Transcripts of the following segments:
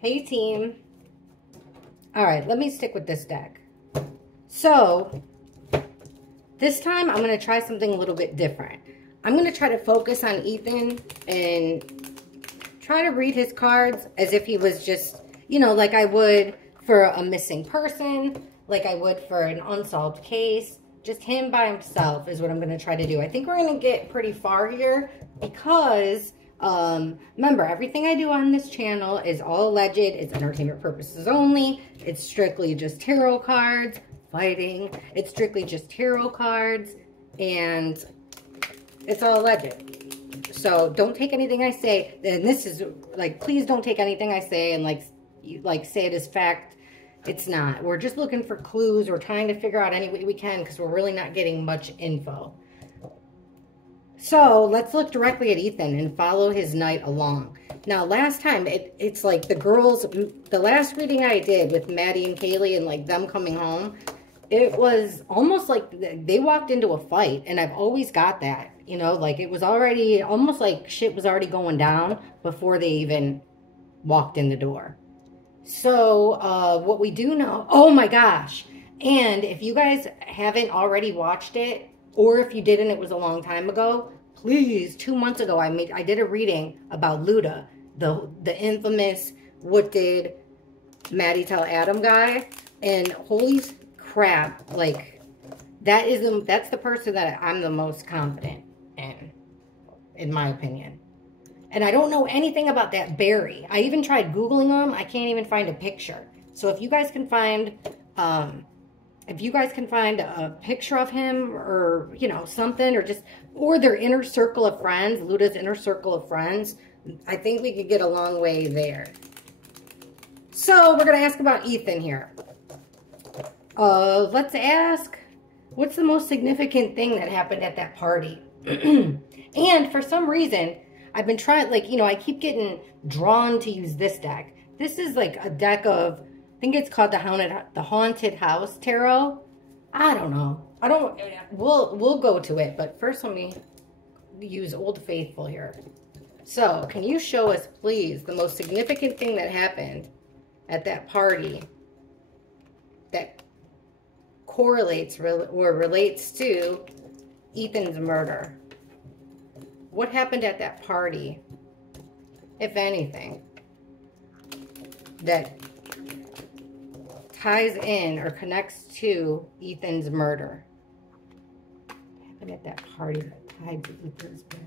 Hey team. All right, let me stick with this deck. So this time I'm going to try something a little bit different. I'm going to try to focus on Ethan and try to read his cards as if he was just, you know, like I would for a missing person, like I would for an unsolved case. Just him by himself is what I'm going to try to do. I think we're going to get pretty far here because remember, everything I do on this channel is all alleged. It's entertainment purposes only. It's strictly just tarot cards, fighting. It's strictly just tarot cards, and it's all alleged. So don't take anything I say. And this is like, please don't take anything I say and like say it as fact. It's not. We're just looking for clues. We're trying to figure out any way we can because we're really not getting much info. So let's look directly at Ethan and follow his night along. Now, last time, it's like the girls, the last reading I did with Maddie and Kaylee and like them coming home, it was almost like they walked into a fight, and I've always got that, you know, like it was already, almost like shit was already going down before they even walked in the door. So what we do know, oh my gosh, and if you guys haven't already watched it, or if you didn't, it was a long time ago, please, 2 months ago, I did a reading about Luda, the infamous what did Maddie tell Adam guy, and holy crap, like that's the person that I'm the most confident in my opinion. And I don't know anything about that Barry. I even tried Googling him. I can't even find a picture. So if you guys can find a picture of him, or, you know, something, or their inner circle of friends, Luda's inner circle of friends, I think we could get a long way there. So we're going to ask about Ethan here. Let's ask, what's the most significant thing that happened at that party? And for some reason, I've been trying, like, you know, I keep getting drawn to use this deck. This is like a deck of, I think it's called the Haunted House Tarot. I don't know. We'll go to it, but first let me use Old Faithful here. So, can you show us, please, the most significant thing that happened at that party that correlates or relates to Ethan's murder? What happened at that party, if anything, that ties in or connects to Ethan's murder? What happened at that party that tied to Ethan's murder?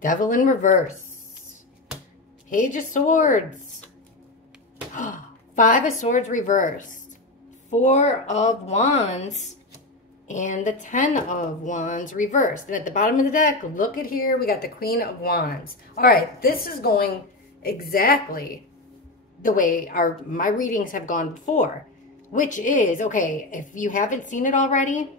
Devil in reverse. Page of Swords. 5 of Swords reversed. 4 of Wands. And the 10 of Wands reversed. And at the bottom of the deck, look at here, we got the Queen of Wands. All right, this is going exactly the way my readings have gone before. Which is, okay, if you haven't seen it already,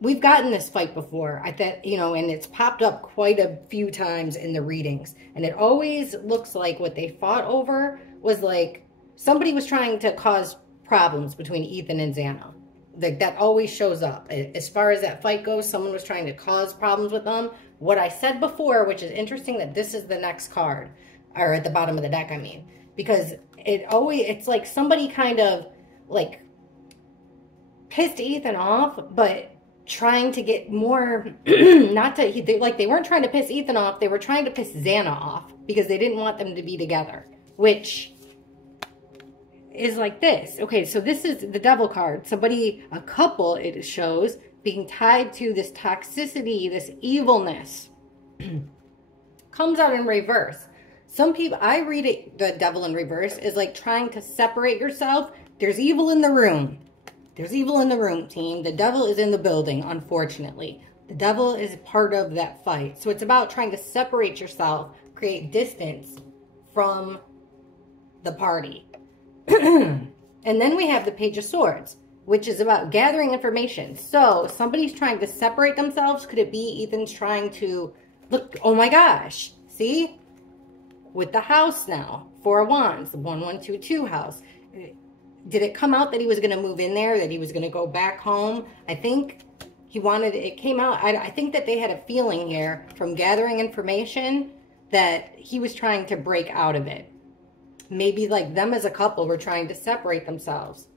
we've gotten this fight before, you know, and it's popped up quite a few times in the readings. And it always looks like what they fought over was like somebody was trying to cause problems between Ethan and Xana. Like that always shows up. As far as that fight goes, someone was trying to cause problems with them. What I said before, which is interesting that this is the next card, or at the bottom of the deck, I mean, because it's like somebody kind of like pissed Ethan off, but trying to get more, they weren't trying to piss Ethan off, they were trying to piss Xana off because they didn't want them to be together, which is like this. Okay, so this is the Devil card. A couple, it shows, being tied to this toxicity, this evilness. Comes out in reverse. Some people, I read it, the Devil in reverse, is like trying to separate yourself. There's evil in the room. There's evil in the room, team. The devil is in the building, unfortunately. The devil is part of that fight. So it's about trying to separate yourself, create distance from the party. And then we have the Page of Swords, which is about gathering information. So somebody's trying to separate themselves. Could it be Ethan's trying to look? Oh my gosh. See? With the house now. 4 of Wands. The 1122 house. did it come out that he was going to move in there, that he was going to go back home? I think he wanted, it came out, I think that they had a feeling here from gathering information that he was trying to break out of it. Maybe like them as a couple were trying to separate themselves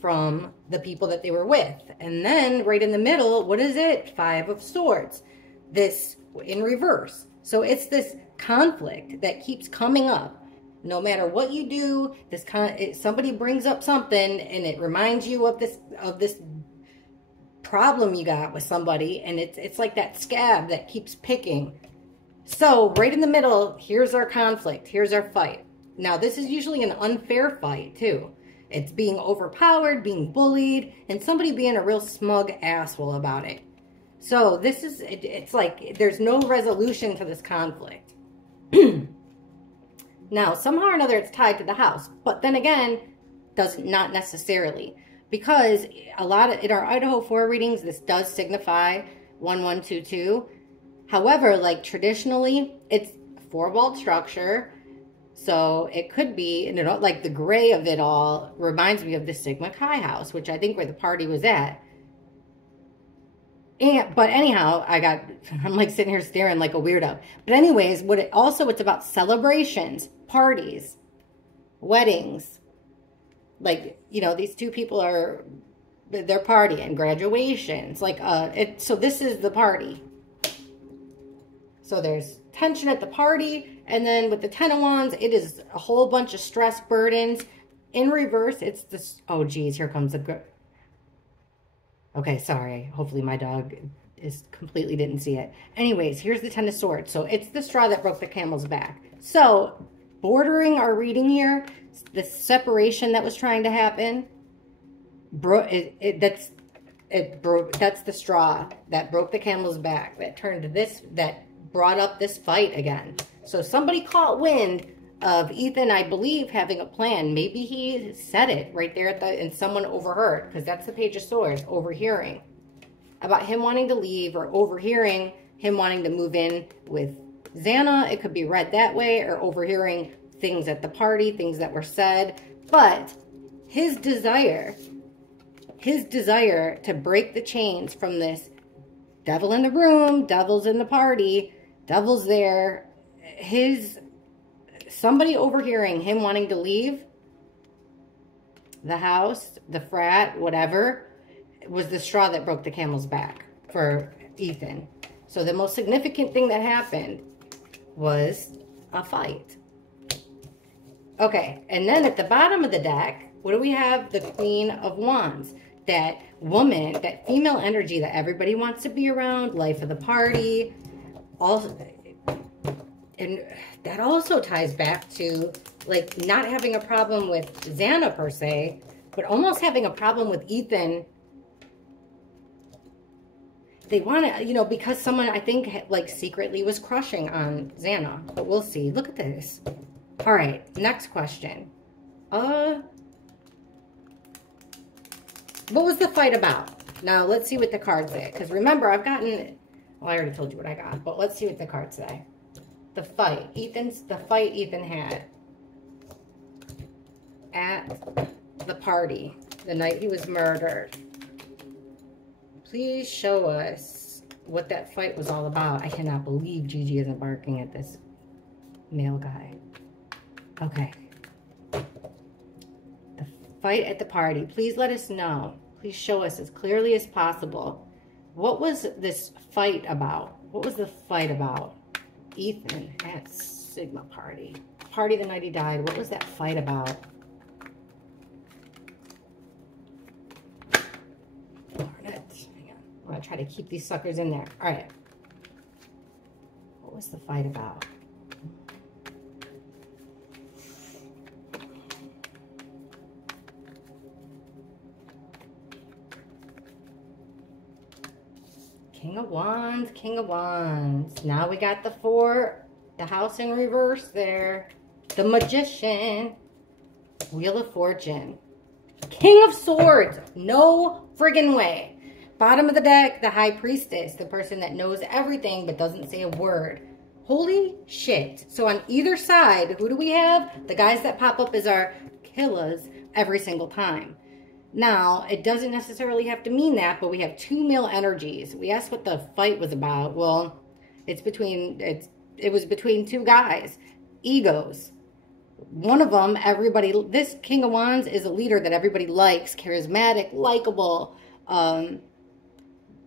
from the people that they were with. And then right in the middle, what is it? 5 of Swords. This in reverse. So it's this conflict that keeps coming up. No matter what you do, somebody brings up something and it reminds you of this problem you got with somebody, and it's like that scab that keeps picking. So right in the middle, here's our conflict. Here's our fight. Now this is usually an unfair fight too. It's being overpowered, being bullied, and somebody being a real smug asshole about it. So this is, it's like there's no resolution to this conflict. Now, somehow or another, it's tied to the house. But then again, not necessarily. Because a lot of, in our Idaho 4 readings, this does signify 1122. However, like traditionally, it's a 4-walled structure. So it could be, and like the gray of it all reminds me of the Sigma Chi house, which I think where the party was at. But anyhow, I'm like sitting here staring like a weirdo. But anyways, it's about celebrations, parties, weddings. Like, you know, these two people they're partying, graduations. Like, so this is the party. So there's tension at the party. And then with the 10 of Wands, it is a whole bunch of stress, burdens. In reverse, it's this, oh geez, here comes the... Okay, sorry. Hopefully my dog completely didn't see it. Anyways, here's the 10 of Swords. So it's the straw that broke the camel's back. So bordering our reading here, the separation that was trying to happen, that's the straw that broke the camel's back, that turned this, that brought up this fight again. So somebody caught wind of Ethan, I believe, having a plan. Maybe he said it right there and someone overheard, because that's the Page of Swords, overhearing about him wanting to leave, or overhearing him wanting to move in with Xana. It could be read that way, or overhearing things at the party, things that were said. But his desire to break the chains from this devil in the room, devil's in the party, devil's there, somebody overhearing him wanting to leave the house, the frat, whatever, was the straw that broke the camel's back for Ethan. So the most significant thing that happened was a fight. Okay, and then at the bottom of the deck, what do we have? The Queen of Wands. That woman, that female energy that everybody wants to be around, life of the party. Also, and that also ties back to, like, not having a problem with Xana per se, but almost having a problem with Ethan. They want to, you know, because someone, I think, like, secretly was crushing on Xana. But we'll see. Look at this. All right, next question. What was the fight about? Now, let's see what the cards say. Because remember, I've gotten... Well, I already told you what I got. But let's see what the cards say. The fight. The fight Ethan had at the party the night he was murdered. Please show us what that fight was all about. I cannot believe Gigi isn't barking at this male guy. Okay. The fight at the party. Please let us know. Please show us as clearly as possible. What was this fight about? What was the fight about? Ethan at Sigma party. Party the night he died. What was that fight about? Darn it. Hang on. I'm going to try to keep these suckers in there. All right. What was the fight about? King of Wands, King of Wands. Now we got the 4, the house in reverse there. The Magician. Wheel of Fortune. King of Swords. No friggin' way. Bottom of the deck, the High Priestess. The person that knows everything but doesn't say a word. Holy shit. So on either side, who do we have? The guys that pop up as our killers every single time. Now, it doesn't necessarily have to mean that, but we have two male energies. We asked what the fight was about. Well, it was between two guys, egos. One of them, this King of Wands is a leader that everybody likes, charismatic, likable.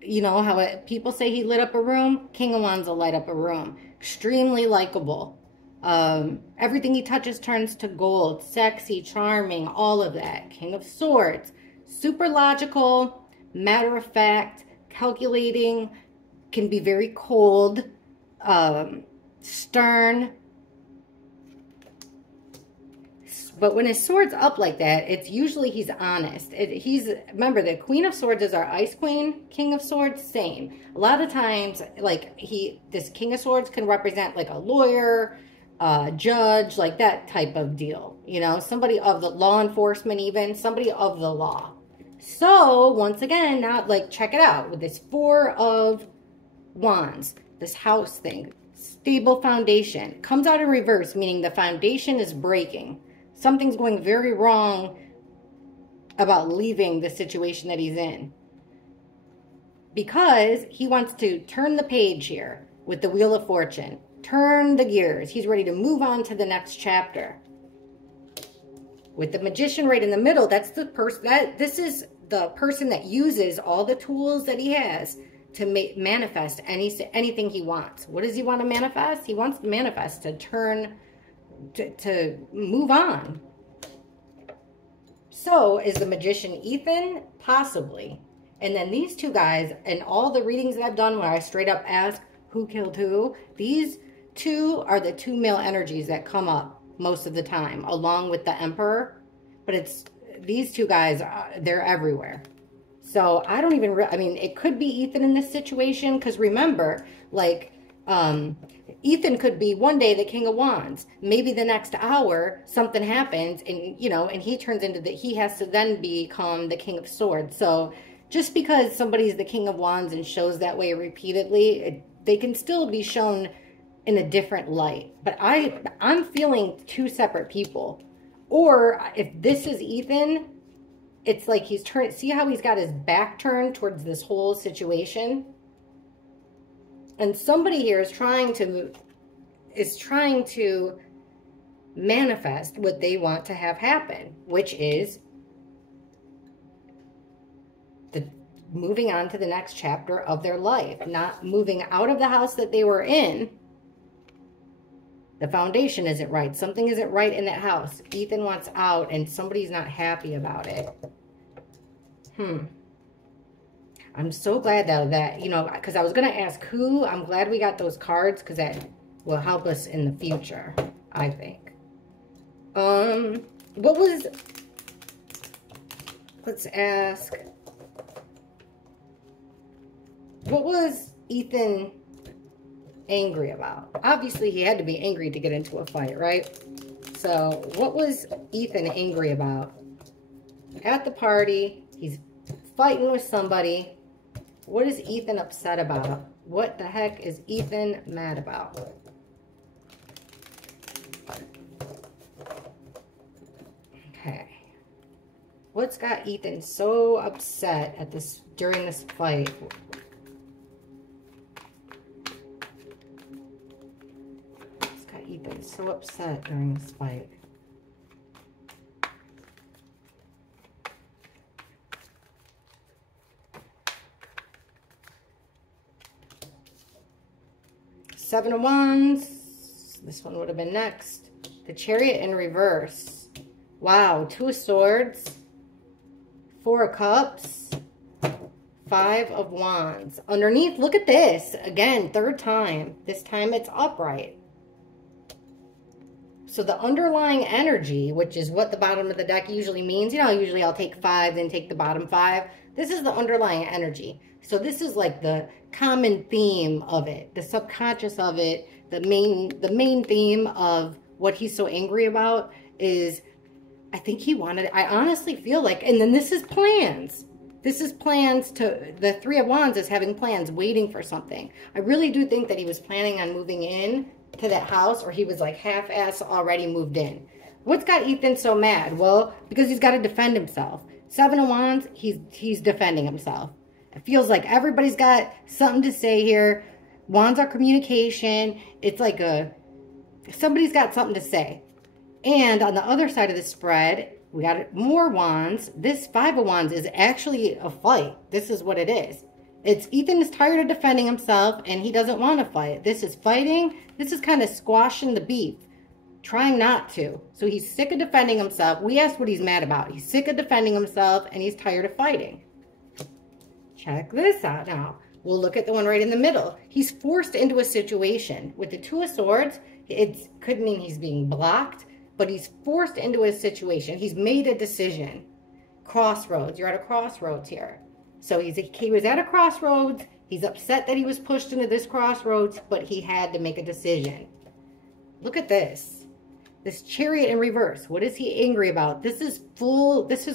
You know how people say he lit up a room? King of Wands will light up a room. Extremely likable. Everything he touches turns to gold. Sexy, charming, all of that. King of Swords. Super logical, matter of fact, calculating, can be very cold, stern. But when his sword's up like that, it's usually he's honest. Remember, the Queen of Swords is our Ice Queen. King of Swords, same. A lot of times, like, this King of Swords can represent, like, a lawyer, judge, like that type of deal. You know, somebody of the law enforcement even, somebody of the law. So, once again, now, like, check it out. With this Four of Wands, this house thing, stable foundation, comes out in reverse, meaning the foundation is breaking. Something's going very wrong about leaving the situation that he's in. Because he wants to turn the page here with the Wheel of Fortune. Turn the gears. He's ready to move on to the next chapter. With the Magician right in the middle, that's the person this is the person that uses all the tools that he has to manifest anything he wants. What does he want to manifest? He wants to manifest to turn to move on. So is the Magician Ethan? Possibly. And then these two guys, and all the readings that I've done where I straight up ask who killed who, these two are the two male energies that come up most of the time, along with the Emperor. But it's these two guys, they're everywhere. So I don't even, I mean, it could be Ethan in this situation, because remember, like, Ethan could be one day the King of Wands. Maybe the next hour something happens, and you know, and he turns into he has to then become the King of Swords. So just because somebody's the King of Wands and shows that way repeatedly, they can still be shown in a different light. But I'm feeling two separate people. Or if this is Ethan, it's like he's turned. See how he's got his back turned towards this whole situation? And somebody here is trying to manifest what they want to have happen, which is moving on to the next chapter of their life, not moving out of the house that they were in. The foundation isn't right. Something isn't right in that house. Ethan wants out, and somebody's not happy about it. I'm so glad that, you know, because I was going to ask who. I'm glad we got those cards, because that will help us in the future, I think. Let's ask, what was Ethan angry about? Obviously, he had to be angry to get into a fight, right? So, what was Ethan angry about? At the party, he's fighting with somebody. What is Ethan upset about? What the heck is Ethan mad about? Okay. What's got Ethan so upset at during this fight? What's got Ethan so upset during this fight? Seven of Wands. This one would have been next. The Chariot in reverse. Wow. Two of Swords. Four of Cups. Five of Wands. Underneath, look at this. Again, third time. This time it's upright. So the underlying energy, which is what the bottom of the deck usually means. You know, usually I'll take five, then take the bottom five. This is the underlying energy. So this is like the common theme of it, the subconscious of it, the main theme of what he's so angry about is, I think he wanted, I honestly feel like, and then this is plans. This is plans to, the Three of Wands is having plans, waiting for something. I really do think that he was planning on moving in to that house, or he was like half-ass already moved in. What's got Ethan so mad? Well, because he's got to defend himself. 7 of Wands, he's defending himself. It feels like everybody's got something to say here. Wands are communication. It's like somebody's got something to say. And on the other side of the spread, we got more Wands. This 5 of Wands is actually a fight. This is what it is. Ethan is tired of defending himself and he doesn't want to fight. This is fighting. This is kind of squashing the beef. Trying not to. So he's sick of defending himself. We asked what he's mad about. He's sick of defending himself and he's tired of fighting. Check this out now. We'll look at the one right in the middle. He's forced into a situation. With the 2 of Swords, it could mean he's being blocked, but he's forced into a situation. He's made a decision. Crossroads. You're at a crossroads here. So he was at a crossroads. He's upset that he was pushed into this crossroads, but he had to make a decision. Look at this. This Chariot in reverse. What is he angry about? This is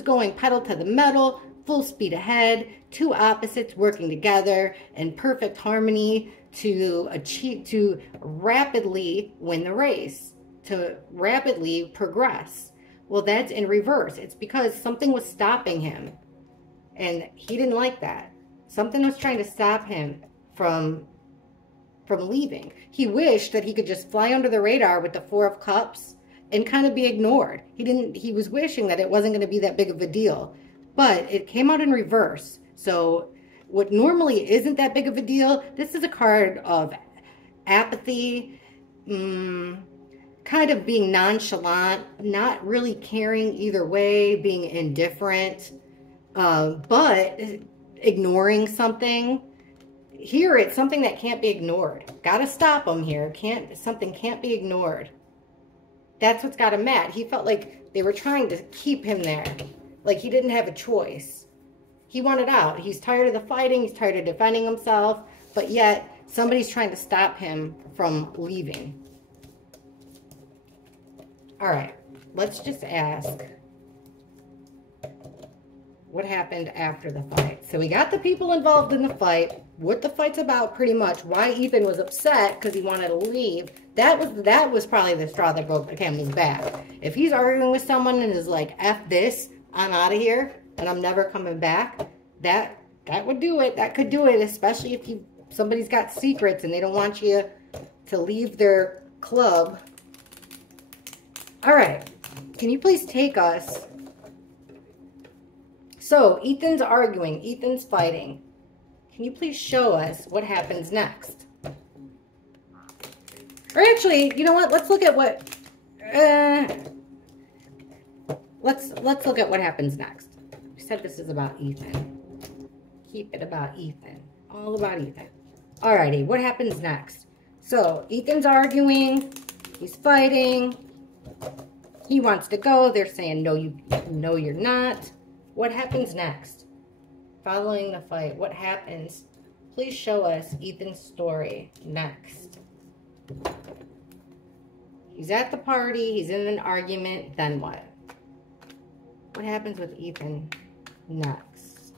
going pedal to the metal, full speed ahead, 2 opposites working together in perfect harmony to rapidly win the race, to rapidly progress. Well, that's in reverse. It's because something was stopping him and he didn't like that. Something was trying to stop him from leaving. He wished that he could just fly under the radar with the 4 of Cups and kind of be ignored. He was wishing that it wasn't going to be that big of a deal, but it came out in reverse. So what normally isn't that big of a deal, this is a card of apathy, kind of being nonchalant, not really caring either way, being indifferent, but ignoring something. Here, it's something that can't be ignored. Got to stop him here. Something can't be ignored. That's what's got him mad. He felt like they were trying to keep him there. Like he didn't have a choice. He wanted out. He's tired of the fighting. He's tired of defending himself. But yet, somebody's trying to stop him from leaving. All right. Let's just ask, what happened after the fight? So we got the people involved in the fight. What the fight's about, pretty much. Why Ethan was upset because he wanted to leave. That was probably the straw that broke the camel's back. If he's arguing with someone and is like, F this, I'm out of here, and I'm never coming back, that would do it. That could do it, especially if somebody's got secrets and they don't want you to leave their club. All right. Can you please take us? So, Ethan's arguing. Ethan's fighting. Can you please show us what happens next? Or actually, you know what? Let's look at what... let's look at what happens next. We said this is about Ethan. Keep it about Ethan. All about Ethan. Alrighty, what happens next? So, Ethan's arguing. He's fighting. He wants to go. They're saying, no, you're not. What happens next? Following the fight, what happens? Please show us Ethan's story next. He's at the party. He's in an argument. Then what? What happens with Ethan next?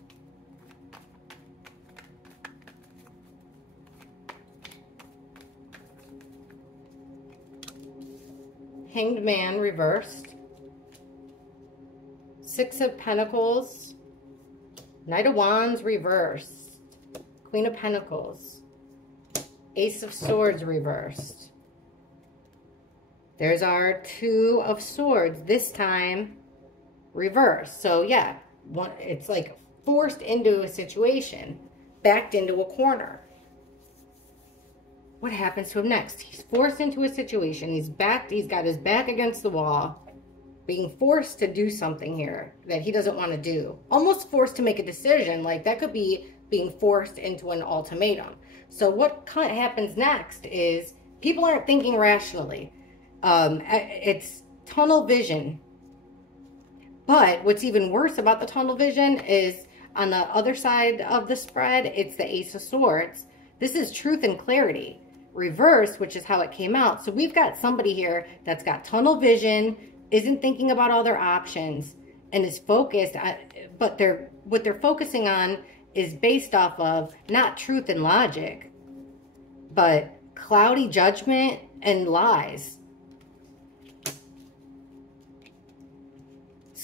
Hanged Man reversed. 6 of Pentacles. Knight of Wands reversed. Queen of Pentacles. Ace of Swords reversed. There's our 2 of Swords. This time reversed. So yeah, it's like forced into a situation. Backed into a corner. What happens to him next? He's forced into a situation. He's got his back against the wall. Being forced to do something here that he doesn't want to do. Almost forced to make a decision. Like that could be being forced into an ultimatum. So what happens next is people aren't thinking rationally. It's tunnel vision. But what's even worse about the tunnel vision is on the other side of the spread, it's the Ace of Swords. This is truth and clarity. Reverse, which is how it came out. So we've got somebody here that's got tunnel vision, isn't thinking about all their options, and is focused on, but what they're focusing on is based off of not truth and logic, but cloudy judgment and lies.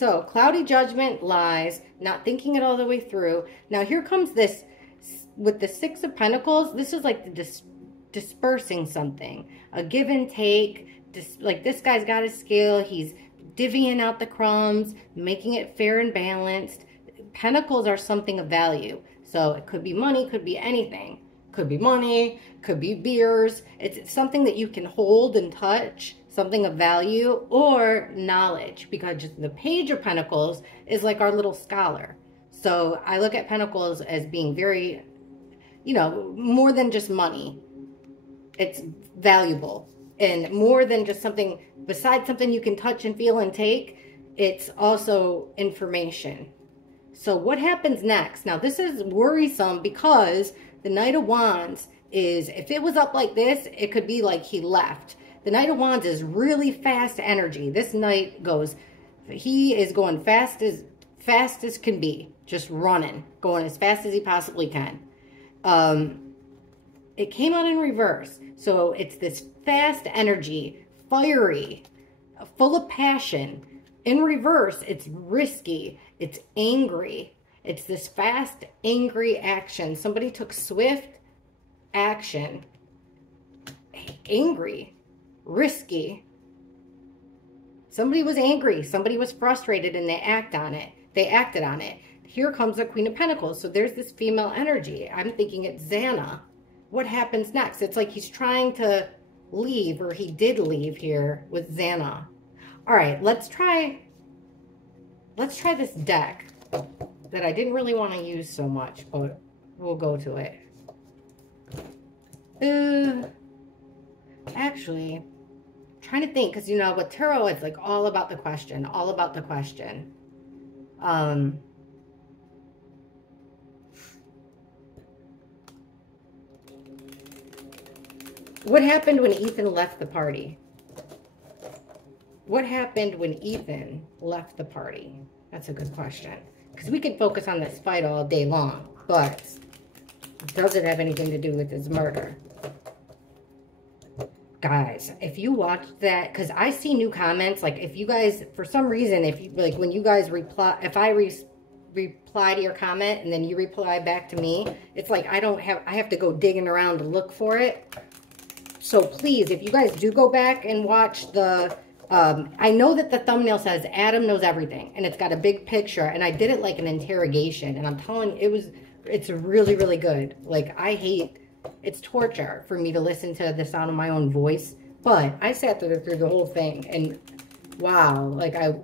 So, cloudy judgment, lies, not thinking it all the way through. Now, here comes this, with the Six of Pentacles, this is like the dispersing something. A give and take. Like, this guy's got a scale. He's divvying out the crumbs, making it fair and balanced. Pentacles are something of value. So, it could be money, could be anything. Could be money, could be beers. It's something that you can hold and touch, something of value, or knowledge, because the Page of Pentacles is like our little scholar. So I look at Pentacles as being very, you know, more than just money. It's valuable, and more than just something, besides something you can touch and feel and take, it's also information. So what happens next? Now, this is worrisome because the Knight of Wands is, if it was up like this, it could be like he left. The Knight of Wands is really fast energy. This knight goes, he is going fast as can be, just running, going as fast as he possibly can. It came out in reverse. So it's this fast energy, fiery, full of passion. In reverse, it's risky, it's angry. It's this fast, angry action. Somebody took swift action. Angry, risky. Somebody was angry. Somebody was frustrated, and they acted on it. Here comes the Queen of Pentacles. So there's this female energy. I'm thinking it's Xana. What happens next? It's like he's trying to leave, or he did leave here with Xana. All right, let's try this deck that I didn't really want to use so much, but we'll go to it. Actually, I'm trying to think, because, you know, with tarot, it's like all about the question, all about the question. What happened when Ethan left the party? What happened when Ethan left the party? That's a good question. Because we could focus on this fight all day long, but does it have anything to do with his murder? Guys, if you watched that, because I see new comments, like if you guys, for some reason, if you, like when you guys reply, if I reply to your comment and then you reply back to me, it's like I have to go digging around to look for it. So please, if you guys do go back and watch the, I know that the thumbnail says Adam knows everything, and it's got a big picture, and I did it like an interrogation, and I'm telling you, it's really, really good. Like, it's torture for me to listen to the sound of my own voice, but I sat through the whole thing, and wow, like I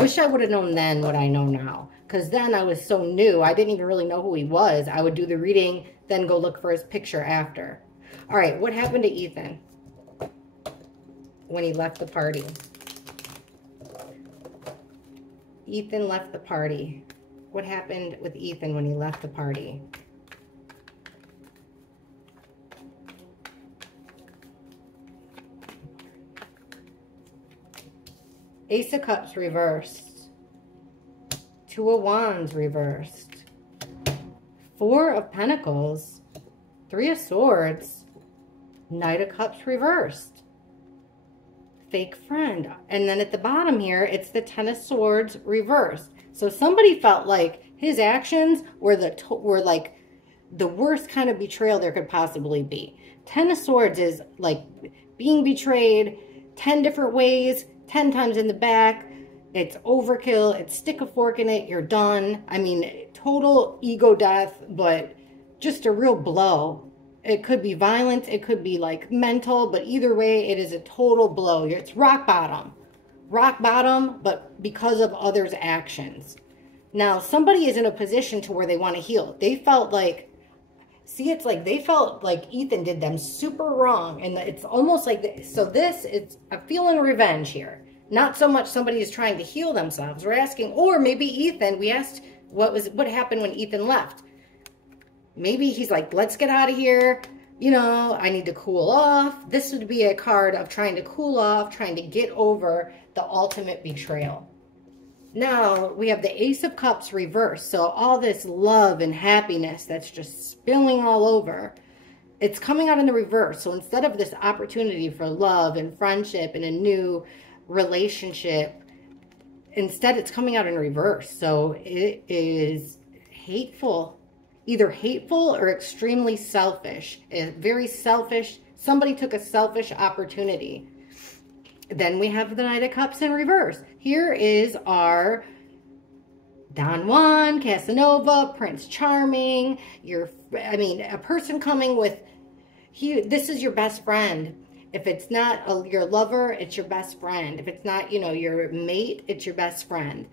wish I would have known then what I know now, because then I was so new, I didn't even really know who he was. I would do the reading, then go look for his picture after. All right, what happened to Ethan when he left the party? Ethan left the party. What happened with Ethan when he left the party? Ace of Cups reversed. Two of Wands reversed. Four of Pentacles. Three of Swords. Knight of Cups reversed. Fake friend. And then at the bottom here, it's the Ten of Swords reversed. So somebody felt like his actions were like the worst kind of betrayal there could possibly be. Ten of Swords is like being betrayed 10 different ways, 10 times in the back. It's overkill. It's stick a fork in it. You're done. I mean, total ego death, but just a real blow. It could be violent. It could be like mental, but either way, it is a total blow. It's rock bottom. Rock bottom, but because of others' actions. Now, somebody is in a position to where they want to heal. They felt like, see, it's like they felt like Ethan did them super wrong. And it's almost like, it's a feeling revenge here. Not so much somebody is trying to heal themselves. We're asking, or maybe Ethan, we asked what happened when Ethan left. Maybe he's like, let's get out of here. You know, I need to cool off. This would be a card of trying to cool off, trying to get over the ultimate betrayal. Now, we have the Ace of Cups reversed. So all this love and happiness that's just spilling all over, it's coming out in the reverse. So instead of this opportunity for love and friendship and a new relationship, instead it's coming out in reverse. So it is hateful, either hateful or extremely selfish. Very selfish. Somebody took a selfish opportunity. Then we have the Knight of Cups in reverse. Here is our Don Juan, Casanova, Prince Charming. A person coming with, this is your best friend. If it's not your lover, it's your best friend. If it's not, your mate, it's your best friend.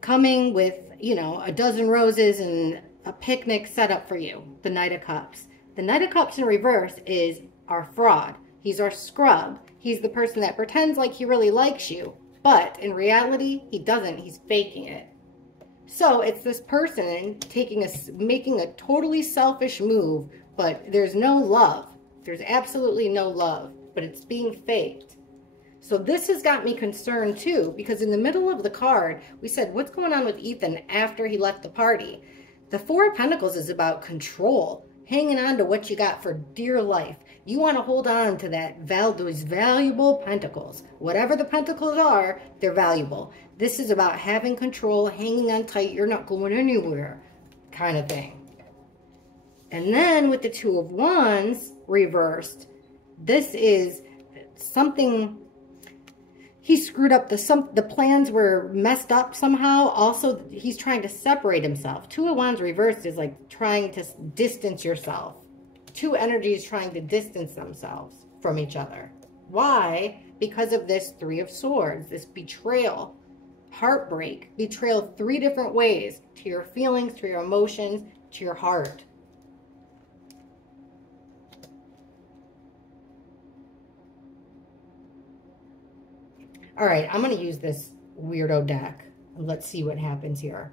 Coming with, a dozen roses and a picnic set up for you. The Knight of Cups. The Knight of Cups in reverse is our fraud. He's our scrub. He's the person that pretends like he really likes you. But in reality, he doesn't. He's faking it. So it's this person making a totally selfish move, but there's no love. There's absolutely no love, but it's being faked. So this has got me concerned too, because in the middle of the card, we said, what's going on with Ethan after he left the party? The Four of Pentacles is about control, hanging on to what you got for dear life. You want to hold on to those valuable pentacles. Whatever the pentacles are, they're valuable. This is about having control, hanging on tight, you're not going anywhere kind of thing. And then with the Two of Wands reversed, this is something, he screwed up, the plans were messed up somehow. Also, he's trying to separate himself. Two of Wands reversed is like trying to distance yourself. Two energies trying to distance themselves from each other. Why? Because of this Three of Swords, this betrayal, heartbreak, betrayal 3 different ways, to your feelings, to your emotions, to your heart. All right, I'm going to use this weirdo deck. Let's see what happens here.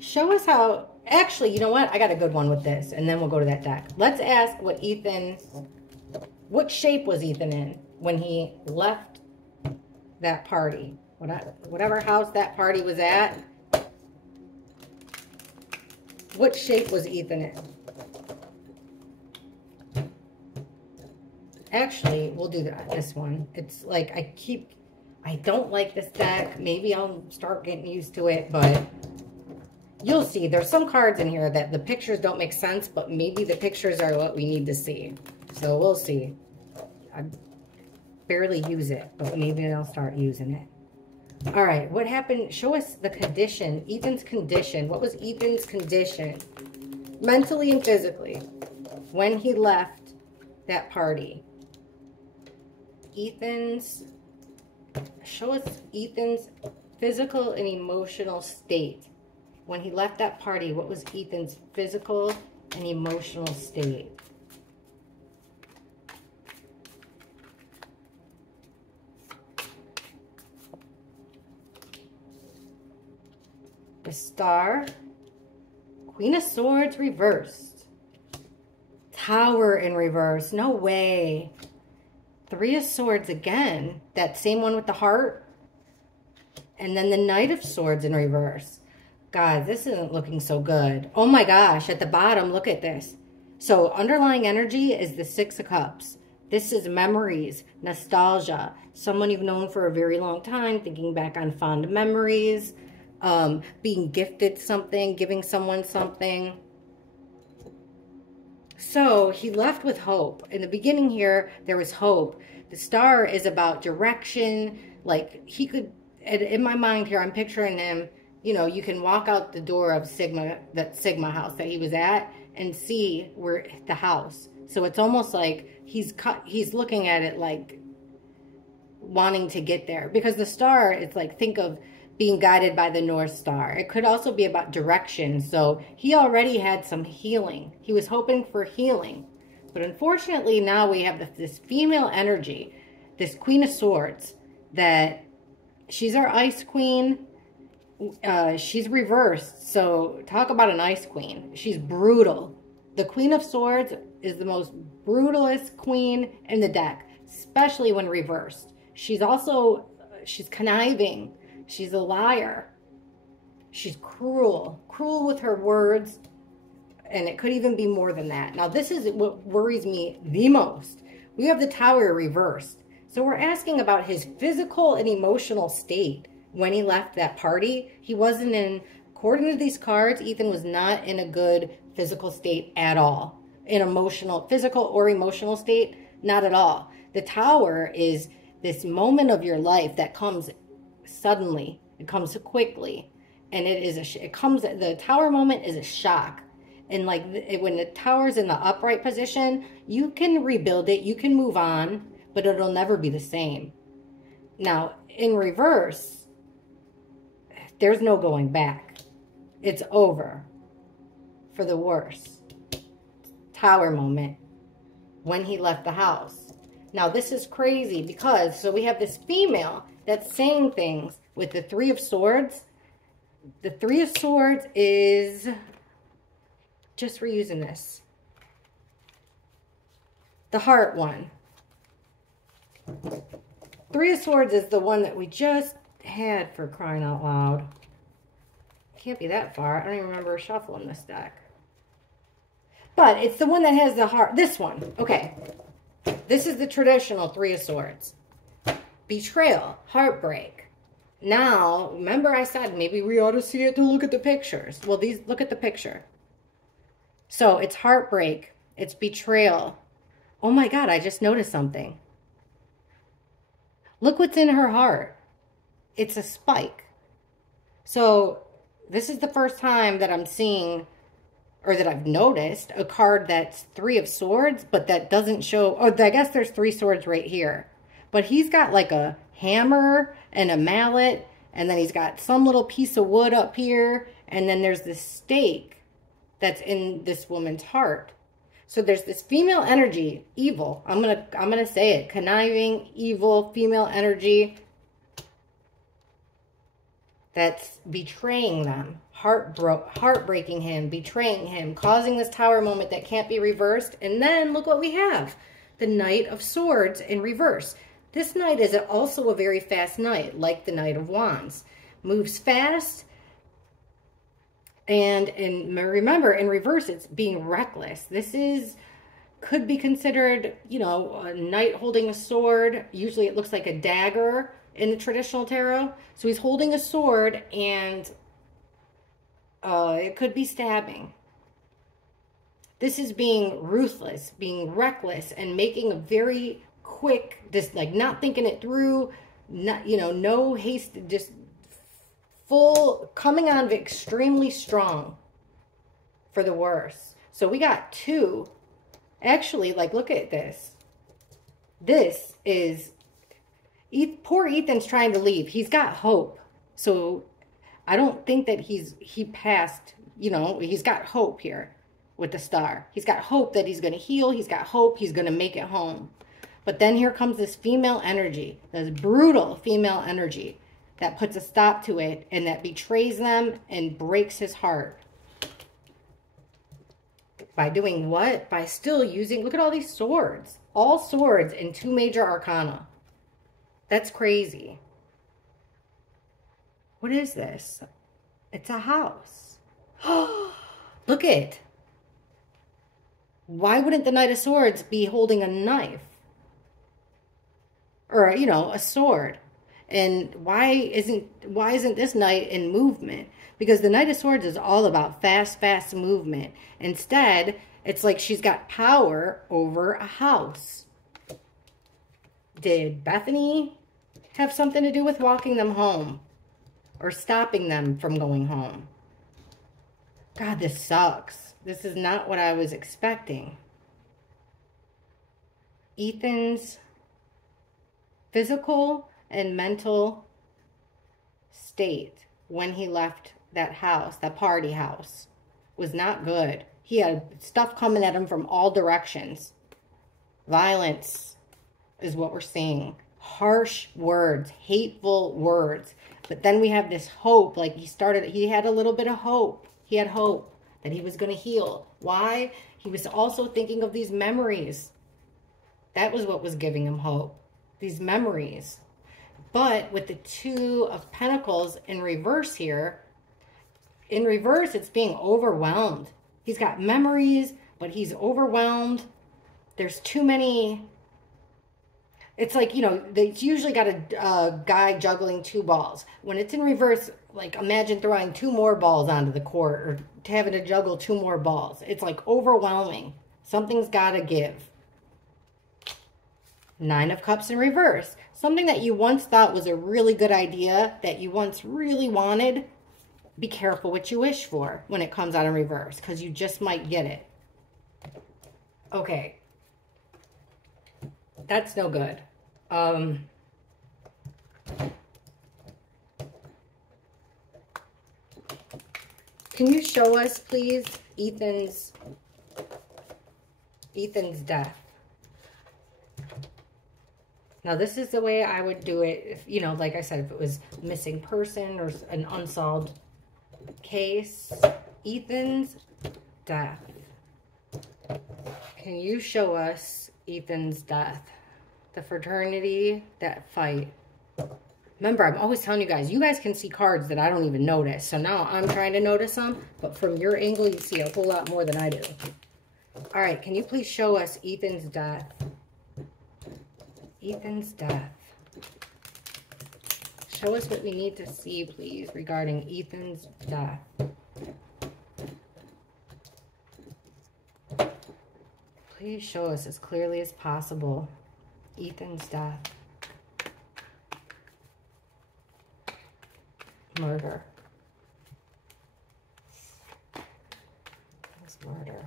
Show us how, actually, you know what? I got a good one with this, and then we'll go to that deck. Let's ask what shape was Ethan in when he left that party? Whatever house that party was at, what shape was Ethan in? Actually, we'll do this one. It's like, I don't like this deck. Maybe I'll start getting used to it, but you'll see. There's some cards in here that the pictures don't make sense, but maybe the pictures are what we need to see. So we'll see. I barely use it, but maybe I'll start using it. All right, what happened? Show us the condition, Ethan's condition. What was Ethan's condition, mentally and physically, when he left that party? Show us Ethan's physical and emotional state. When he left that party, what was Ethan's physical and emotional state? The Star, Queen of Swords reversed, Tower in reverse, no way. Three of Swords again, that same one with the heart, and then the Knight of Swords in reverse. God, this isn't looking so good. Oh my gosh, at the bottom, look at this. So underlying energy is the Six of Cups. This is memories, nostalgia, someone you've known for a very long time, thinking back on fond memories, being gifted something, giving someone something. So he left with hope. In the beginning here, there was hope. The Star is about direction. Like he could, in my mind here, I'm picturing him, you can walk out the door of that Sigma house that he was at and see where the house. So it's almost like he's looking at it like wanting to get there. Because the Star, it's like, think of being guided by the North Star. It could also be about direction. So he already had some healing. He was hoping for healing. But unfortunately, now we have this female energy, this Queen of Swords, that she's our Ice Queen. She's reversed. So talk about an Ice Queen. She's brutal. The Queen of Swords is the most brutalist queen in the deck, especially when reversed. She's conniving. She's a liar. She's cruel with her words, and it could even be more than that. Now, this is what worries me the most. We have the Tower reversed. So we're asking about his physical and emotional state when he left that party. He wasn't in, according to these cards, Ethan was not in a good physical state at all. In emotional, physical or emotional state, not at all. The Tower is this moment of your life that comes suddenly. It comes quickly. And the Tower moment is a shock. And like when the Tower's in the upright position, you can rebuild it, you can move on, but it'll never be the same. Now, in reverse, there's no going back. It's over for the worse. Tower moment when he left the house. Now, this is crazy because, so we have this female that's saying things with the Three of Swords. The Three of Swords is, just reusing this, the heart one. Three of Swords is the one that we just had, for crying out loud. Can't be that far. I don't even remember shuffling this deck. But it's the one that has the heart. This one. Okay. This is the traditional Three of Swords. Betrayal. Heartbreak. Now, remember I said maybe we ought to see it to look at the pictures. Well, look at the picture. So it's heartbreak. It's betrayal. Oh my God, I just noticed something. Look what's in her heart. It's a spike. So this is the first time that I'm seeing, or that I've noticed, a card that's Three of Swords, but that doesn't show, oh, I guess there's three swords right here. But he's got like a hammer and a mallet, and then he's got some little piece of wood up here, and then there's this stake that's in this woman's heart. So there's this female energy, evil. I'm gonna say it, conniving, evil, female energy that's betraying them, heartbreaking him, betraying him, causing this Tower moment that can't be reversed. And then look what we have, the Knight of Swords in reverse. This knight is also a very fast knight, like the Knight of Wands. Moves fast. And remember, in reverse, it's being reckless. This could be considered, you know, a knight holding a sword. Usually it looks like a dagger in the traditional tarot. So he's holding a sword, and it could be stabbing. This is being ruthless, being reckless, and making a very quick, just like not thinking it through, not, you know, no haste, just full, coming on extremely strong for the worse. So we got two. Actually, like, look at this. This is, poor Ethan's trying to leave. He's got hope. So I don't think that he passed, you know, he's got hope here with the Star. He's got hope that he's going to heal. He's got hope he's going to make it home. But then here comes this female energy, this brutal female energy that puts a stop to it and that betrays them and breaks his heart. By doing what? By still using, look at all these swords. All swords in two major arcana. That's crazy. What is this? It's a house. Look it. Why wouldn't the Knight of Swords be holding a knife? Or, you know, a sword? And why isn't this knight in movement? Because the Knight of Swords is all about fast movement. Instead, it's like she's got power over a house. Did Bethany have something to do with walking them home? Or stopping them from going home? God, this sucks. This is not what I was expecting. Ethan's physical and mental state when he left that house, that party house, was not good. He had stuff coming at him from all directions. Violence is what we're seeing. Harsh words, hateful words. But then we have this hope, like he had a little bit of hope. He had hope that he was going to heal. Why? He was also thinking of these memories. That was what was giving him hope. These memories. But with the Two of Pentacles in reverse here, in reverse, it's being overwhelmed. He's got memories, but he's overwhelmed. There's too many It's like, you know, it's usually got a guy juggling two balls. When it's in reverse, like imagine throwing two more balls onto the court or having to juggle two more balls. It's like overwhelming. Something's got to give. Nine of Cups in reverse. Something that you once thought was a really good idea, that you once really wanted, be careful what you wish for when it comes out in reverse, because you just might get it. Okay. That's no good. Can you show us, please, Ethan's death? Now, this is the way I would do it if, you know, like I said, if it was a missing person or an unsolved case. Ethan's death. Can you show us Ethan's death? The fraternity, that fight. Remember, I'm always telling you guys can see cards that I don't even notice. So now I'm trying to notice them, but from your angle, you see a whole lot more than I do. All right, can you please show us Ethan's death? Ethan's death. Show us what we need to see, please, regarding Ethan's death. Please show us as clearly as possible Ethan's death. Murder. That's murder.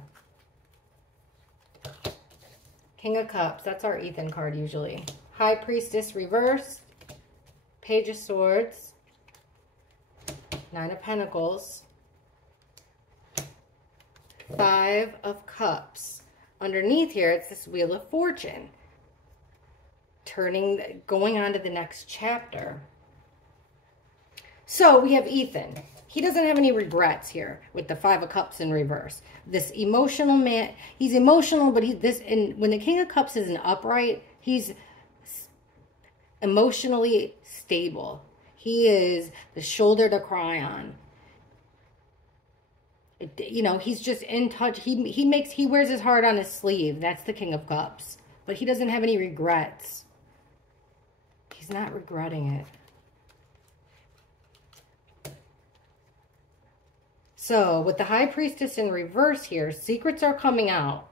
King of Cups. That's our Ethan card usually. High Priestess reversed. Page of Swords. Nine of Pentacles. Five of Cups. Underneath here, it's this Wheel of Fortune. Going on to the next chapter. So we have Ethan. He doesn't have any regrets here with the Five of Cups in reverse. This emotional man, he's emotional, but when the King of Cups is an upright, he's emotionally stable. He is the shoulder to cry on. You know, he's just in touch. He wears his heart on his sleeve. That's the King of Cups. But he doesn't have any regrets. He's not regretting it. So, with the High Priestess in reverse here, secrets are coming out.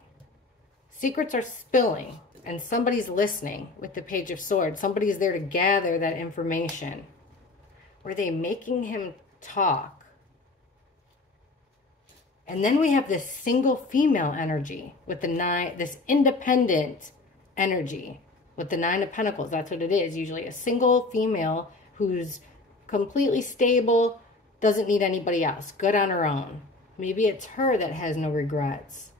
Secrets are spilling. And somebody's listening with the Page of Swords. Somebody's there to gather that information. Were they making him talk? And then we have this single female energy with the this independent energy with the Nine of Pentacles. That's what it is. Usually a single female who's completely stable, doesn't need anybody else, good on her own. Maybe it's her that has no regrets.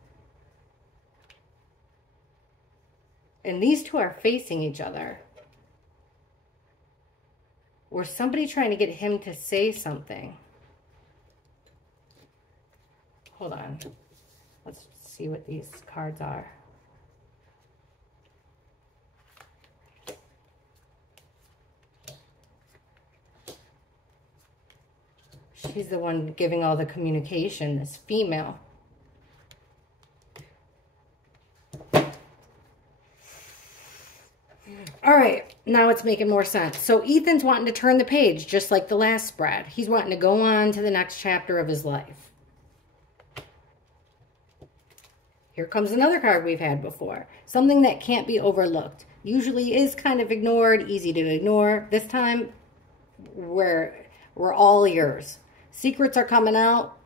And these two are facing each other. Or somebody trying to get him to say something. Hold on. Let's see what these cards are. She's the one giving all the communication, this female. All right, now it's making more sense. So Ethan's wanting to turn the page, just like the last spread. He's wanting to go on to the next chapter of his life. Here comes another card we've had before. Something that can't be overlooked. Usually is kind of ignored, easy to ignore. This time, we're all ears. Secrets are coming out,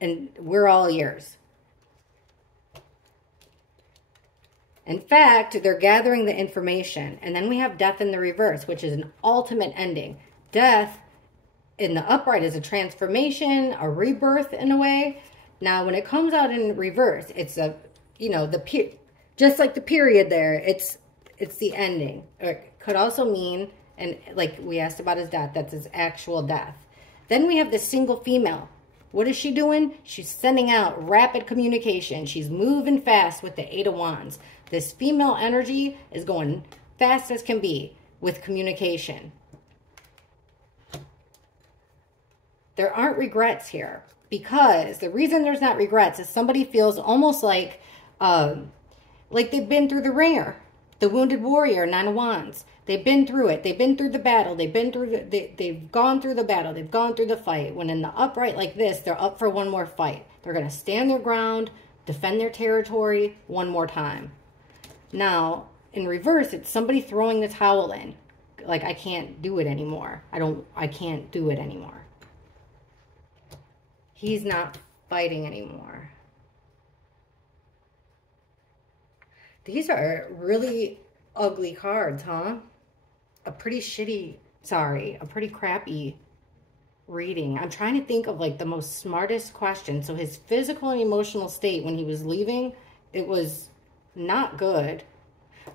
and we're all ears. In fact, they're gathering the information. And then we have death in the reverse, which is an ultimate ending. Death in the upright is a transformation, a rebirth in a way. Now, when it comes out in reverse, it's a, you know, just like the period there, it's the ending. Or it could also mean, and like we asked about his death, that's his actual death. Then we have the single female. What is she doing? She's sending out rapid communication. She's moving fast with the Eight of Wands. This female energy is going fast as can be with communication. There aren't regrets here. Because the reason there's not regrets is somebody feels almost like they've been through the ringer. The Wounded Warrior, Nine of Wands. They've been through it. They've been through the battle. They've been through they've gone through the battle. They've gone through the fight. When in the upright like this, they're up for one more fight. They're going to stand their ground, defend their territory one more time. Now, in reverse, it's somebody throwing the towel in. Like, I can't do it anymore. I can't do it anymore. He's not fighting anymore. These are really ugly cards, huh? A pretty crappy reading. I'm trying to think of like the most smartest question. So his physical and emotional state when he was leaving, it was not good.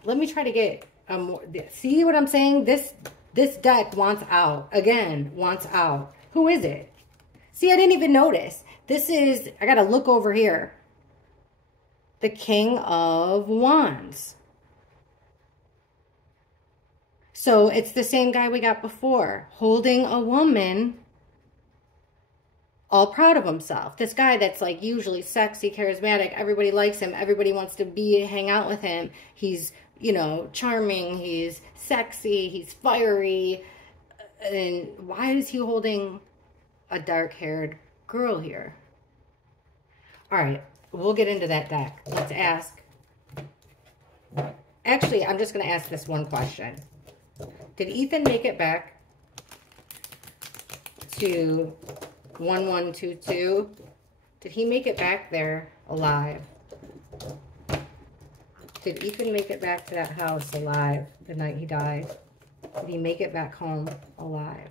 Let me try to get more. See what I'm saying? This deck wants out. Again, wants out. Who is it? See, I didn't even notice. This is, I got to look over here. The King of Wands. So it's the same guy we got before, holding a woman, all proud of himself. This guy that's like usually sexy, charismatic, everybody likes him, everybody wants to hang out with him. He's, you know, charming, he's sexy, he's fiery. And why is he holding a dark-haired girl here? All right, we'll get into that deck. Let's ask. Actually, I'm just going to ask this one question. Did Ethan make it back to 1122? Did he make it back there alive? Did Ethan make it back to that house alive the night he died? Did he make it back home alive?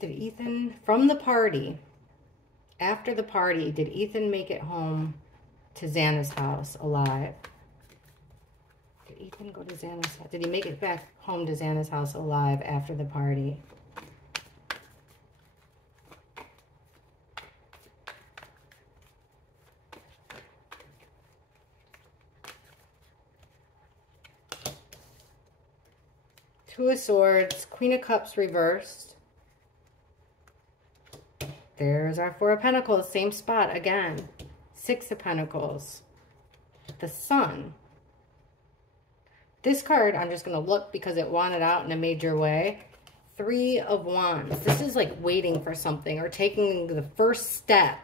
Did Ethan, from the party, after the party, did Ethan make it home to Xana's house alive? Did Ethan go to Xana's house? Did he make it back home to Xana's house alive after the party? Two of Swords, Queen of Cups reversed. There's our Four of Pentacles, same spot again. Six of Pentacles. The Sun. This card, I'm just going to look because it wanted out in a major way. Three of Wands. This is like waiting for something or taking the first step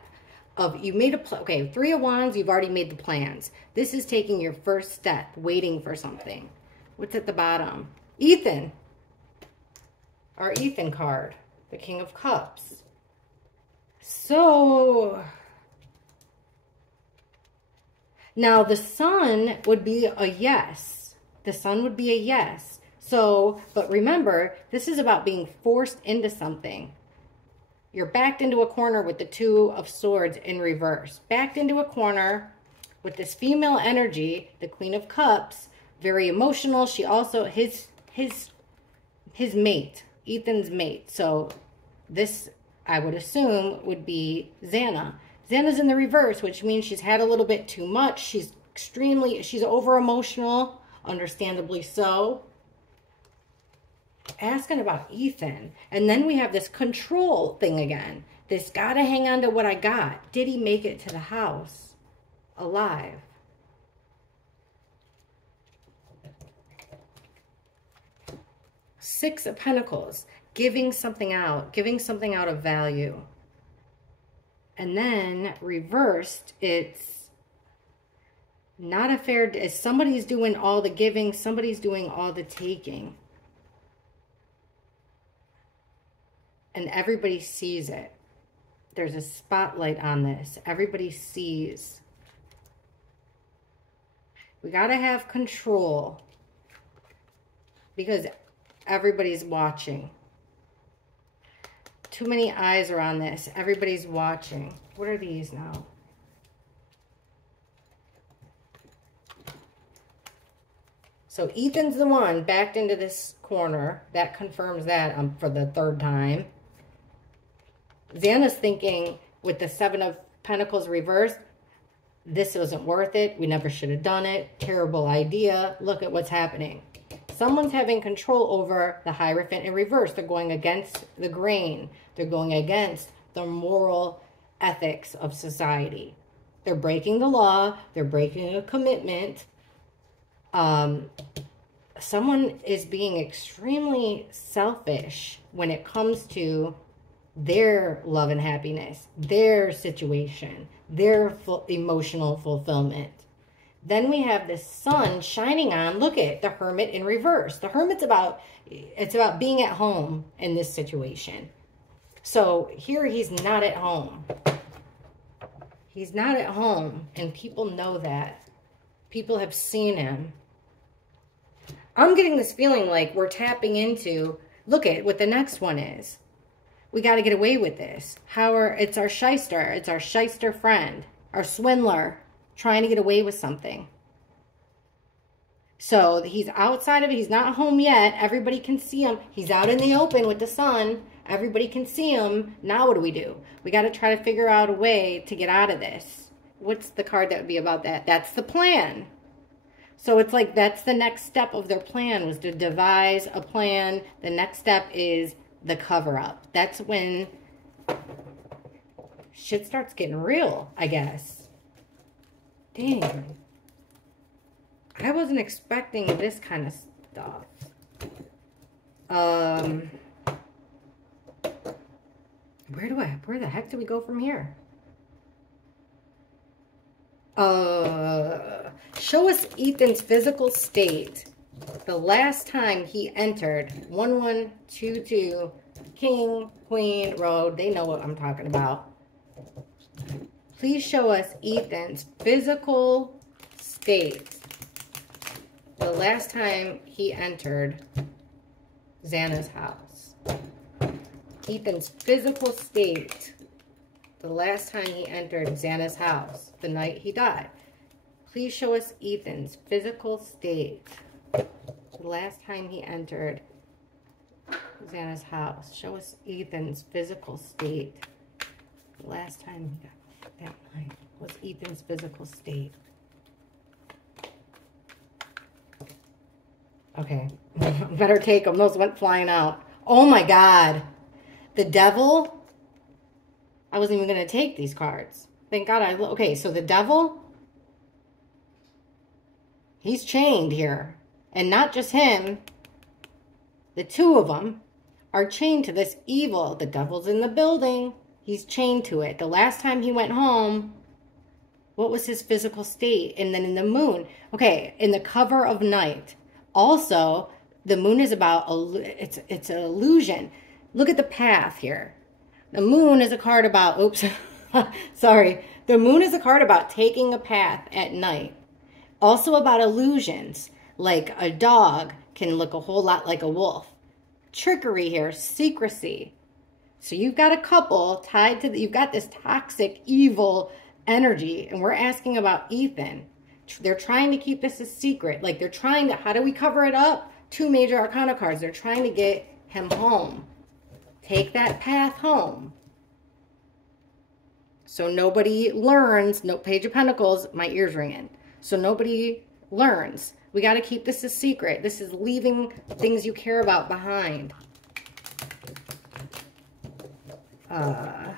of, you made a plan. Okay, Three of Wands, you've already made the plans. This is taking your first step, waiting for something. What's at the bottom? Ethan. Our Ethan card. The King of Cups. So, now the Sun would be a yes. The Sun would be a yes. So, but remember, this is about being forced into something. You're backed into a corner with the Two of Swords in reverse. Backed into a corner with this female energy, the Queen of Cups, very emotional. She also, his mate, Ethan's mate. So this, I would assume, would be Xana. Xana's in the reverse, which means she's had a little bit too much. She's over emotional, understandably so. Asking about Ethan. And then we have this control thing again. This gotta hang on to what I got. Did he make it to the house alive? Six of Pentacles. Giving something out of value. And then reversed, it's not a fair, somebody's doing all the giving, somebody's doing all the taking. And everybody sees it. There's a spotlight on this. Everybody sees. We got to have control because everybody's watching. Too many eyes are on this. Everybody's watching. What are these now? So Ethan's the one backed into this corner. That confirms that for the third time. Xana's thinking with the Seven of Pentacles reversed, this wasn't worth it. We never should have done it. Terrible idea. Look at what's happening. Someone's having control over the Hierophant in reverse. They're going against the grain. They're going against the moral ethics of society. They're breaking the law. They're breaking a commitment. Someone is being extremely selfish when it comes to their love and happiness, their situation, their emotional fulfillment. Then we have the sun shining on. Look at the Hermit in reverse. The Hermit's about being at home in this situation. So here he's not at home. He's not at home, and people know that. People have seen him. I'm getting this feeling like we're tapping into, look at what the next one is. We got to get away with this. It's our shyster. It's our shyster friend, our swindler, trying to get away with something. So he's outside of it. He's not home yet. Everybody can see him. He's out in the open with the sun. Everybody can see him. Now what do? We got to try to figure out a way to get out of this. What's the card that would be about that? That's the plan. So it's like that's the next step of their plan, was to devise a plan. The next step is the cover-up. That's when shit starts getting real, I guess. Dang. I wasn't expecting this kind of stuff. Where the heck do we go from here? Show us Ethan's physical state the last time he entered 1122 King, Queen Road. They know what I'm talking about. Please show us Ethan's physical state the last time he entered Xana's house. Ethan's physical state the last time he entered Xana's house, the night he died. Please show us Ethan's physical state the last time he entered Xana's house. Show us Ethan's physical state the last time he died that night. Was Ethan's physical state. Okay, better take them. Those went flying out. Oh my God. The devil. I wasn't even going to take these cards. Thank God okay, so the devil, he's chained here. And not just him. The two of them are chained to this evil. The devil's in the building. He's chained to it. The last time he went home, what was his physical state? And then in the moon. Okay, in the cover of night. Also, the moon is about, it's an illusion. Look at the path here. The moon is a card about, oops, sorry. The moon is a card about taking a path at night. Also about illusions, like a dog can look a whole lot like a wolf. Trickery here, secrecy. So you've got a couple tied to, you've got this toxic, evil energy, and we're asking about Ethan. They're trying to keep this a secret. Like they're trying to, how do we cover it up? 2 major arcana cards. They're trying to get him home. Take that path home. So nobody learns. No, Page of Pentacles, my ear's ringing. So nobody learns. We got to keep this a secret. This is leaving things you care about behind. I'm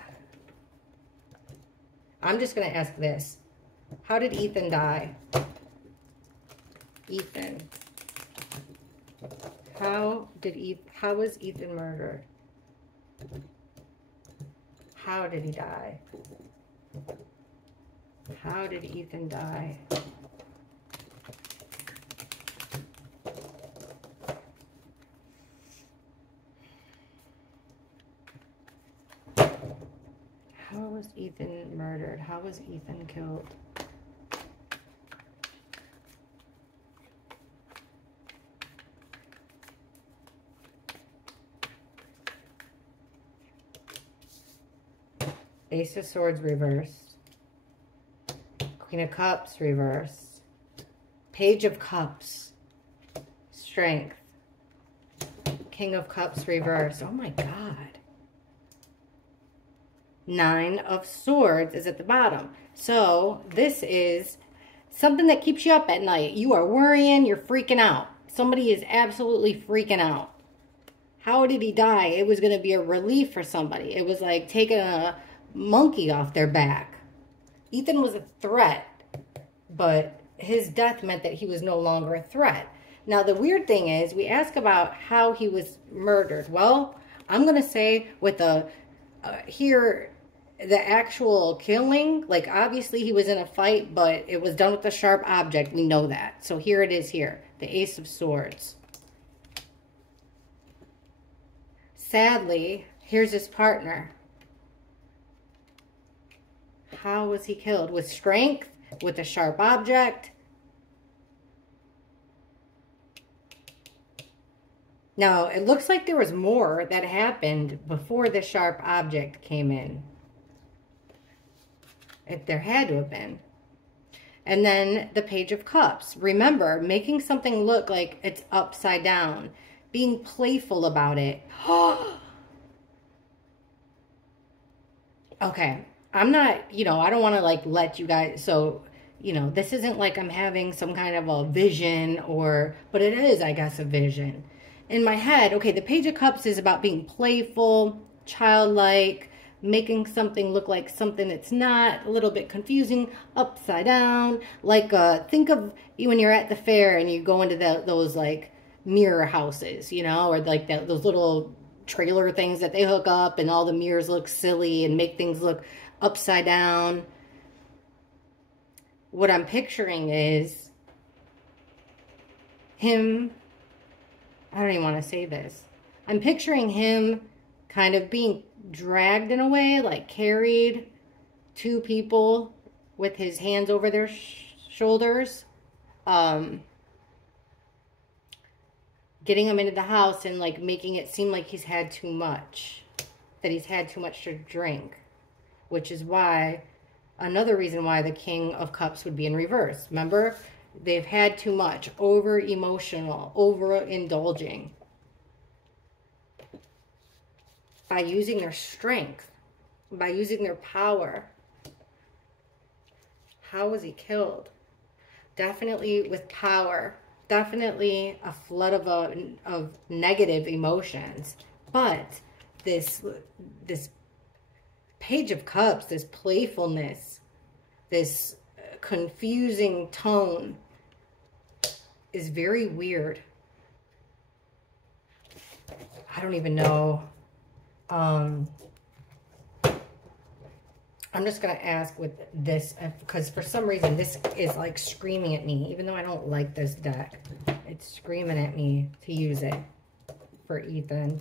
just going to ask this. How did Ethan die? Ethan. How was Ethan murdered? How did he die? How did Ethan die? How was Ethan murdered? How was Ethan killed? Ace of Swords reversed. Queen of Cups reversed. Page of Cups. Strength. King of Cups reversed. Oh my God. 9 of Swords is at the bottom. So this is something that keeps you up at night. You are worrying. You're freaking out. Somebody is absolutely freaking out. How did he die? It was going to be a relief for somebody. It was like taking a monkey off their back. Ethan was a threat, but his death meant that he was no longer a threat. Now, the weird thing is, we ask about how he was murdered. Well, I'm going to say with the actual killing, like obviously he was in a fight, but it was done with a sharp object. We know that. So here it is here, the Ace of Swords. Sadly, here's his partner. How was he killed? With strength? With a sharp object? Now, it looks like there was more that happened before the sharp object came in. If there had to have been. And then the Page of Cups. Remember, making something look like it's upside down. Being playful about it. Okay. I'm not, I don't want to like let you guys, so, this isn't like I'm having some kind of a vision but it is, I guess, a vision. In my head, okay, the Page of Cups is about being playful, childlike, making something look like something that's not, a little bit confusing, upside down. Like, think of when you're at the fair and you go into those, like, mirror houses, or like those little trailer things that they hook up and all the mirrors look silly and make things look upside down. What I'm picturing is him, I don't even want to say this. I'm picturing him kind of being dragged in a way, like carried, two people with his hands over their shoulders, getting him into the house and like making it seem like he's had too much, that he's had too much to drink, which is why, another reason why the King of Cups would be in reverse. Remember, they've had too much, over emotional, over indulging. By using their strength, by using their power. How was he killed? Definitely with power. Definitely a flood of negative emotions. But this Page of Cups, this playfulness, this confusing tone is very weird. I don't even know. I'm just going to ask with this, because for some reason this is like screaming at me, even though I don't like this deck. It's screaming at me to use it for Ethan.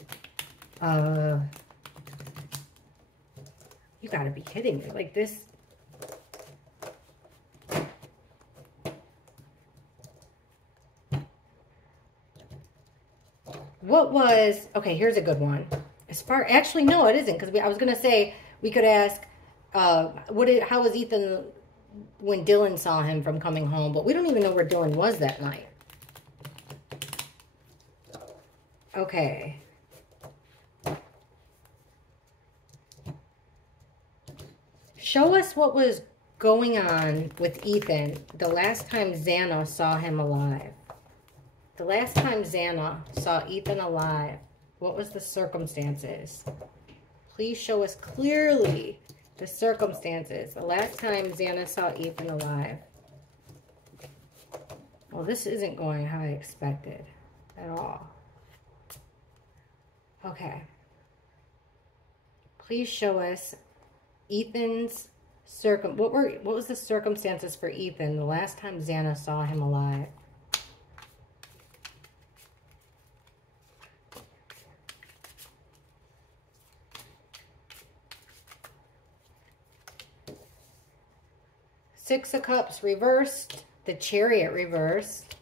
You got to be kidding me. Like this. What was, okay, here's a good one. Actually, no, it isn't, because I was going to say, we could ask, how was Ethan when Dylan saw him from coming home? But we don't even know where Dylan was that night. Okay. Show us what was going on with Ethan the last time Xana saw him alive. The last time Xana saw Ethan alive, what was the circumstances? Please show us clearly the circumstances. The last time Xana saw Ethan alive. Well, this isn't going how I expected at all. Okay. Please show us Ethan's what was the circumstances for Ethan the last time Xana saw him alive? Six of Cups reversed, the Chariot reversed,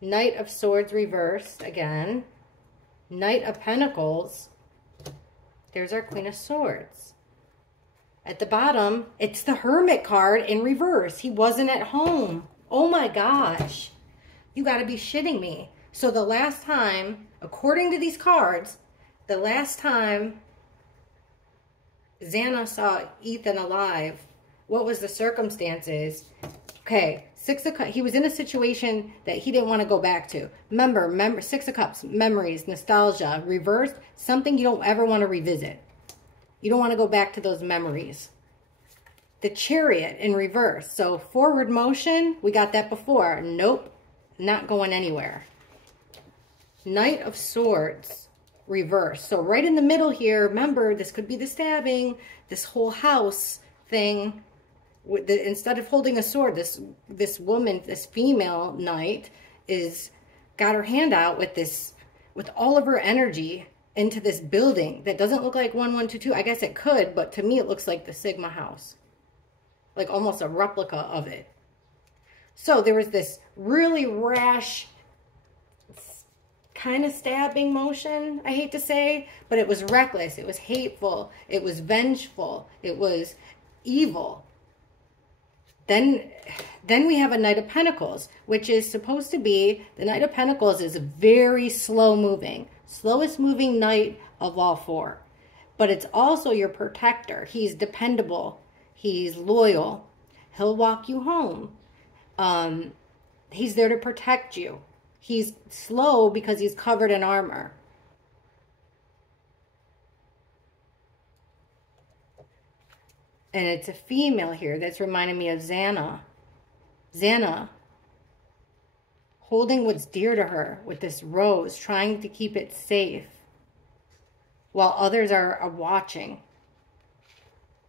Knight of Swords reversed again, Knight of Pentacles. There's our Queen of Swords. At the bottom, it's the Hermit card in reverse. He wasn't at home. Oh my gosh. You got to be shitting me. So the last time, according to these cards, the last time Xana saw Ethan alive, what was the circumstances? Okay, Six of Cups. He was in a situation that he didn't want to go back to. Remember, Six of Cups, memories, nostalgia, reversed, something you don't ever want to revisit. You don't want to go back to those memories. The Chariot in reverse. So forward motion, we got that before. Nope, not going anywhere. Knight of Swords, reverse. So right in the middle here, remember, this could be the stabbing, this whole house thing. Instead of holding a sword, this woman, this female knight, got her hand out with all of her energy into this building that doesn't look like 1122. I guess it could, but to me it looks like the Sigma house. Like almost a replica of it. So there was this really rash kind of stabbing motion, I hate to say, but it was reckless, it was hateful, it was vengeful, it was evil. Then we have a Knight of Pentacles, which is supposed to be, the Knight of Pentacles is very slow moving, slowest moving knight of all four. But it's also your protector. He's dependable. He's loyal. He'll walk you home. He's there to protect you. He's slow because he's covered in armor. And it's a female here that's reminding me of Xana. Xana, holding what's dear to her with this rose, trying to keep it safe while others are watching.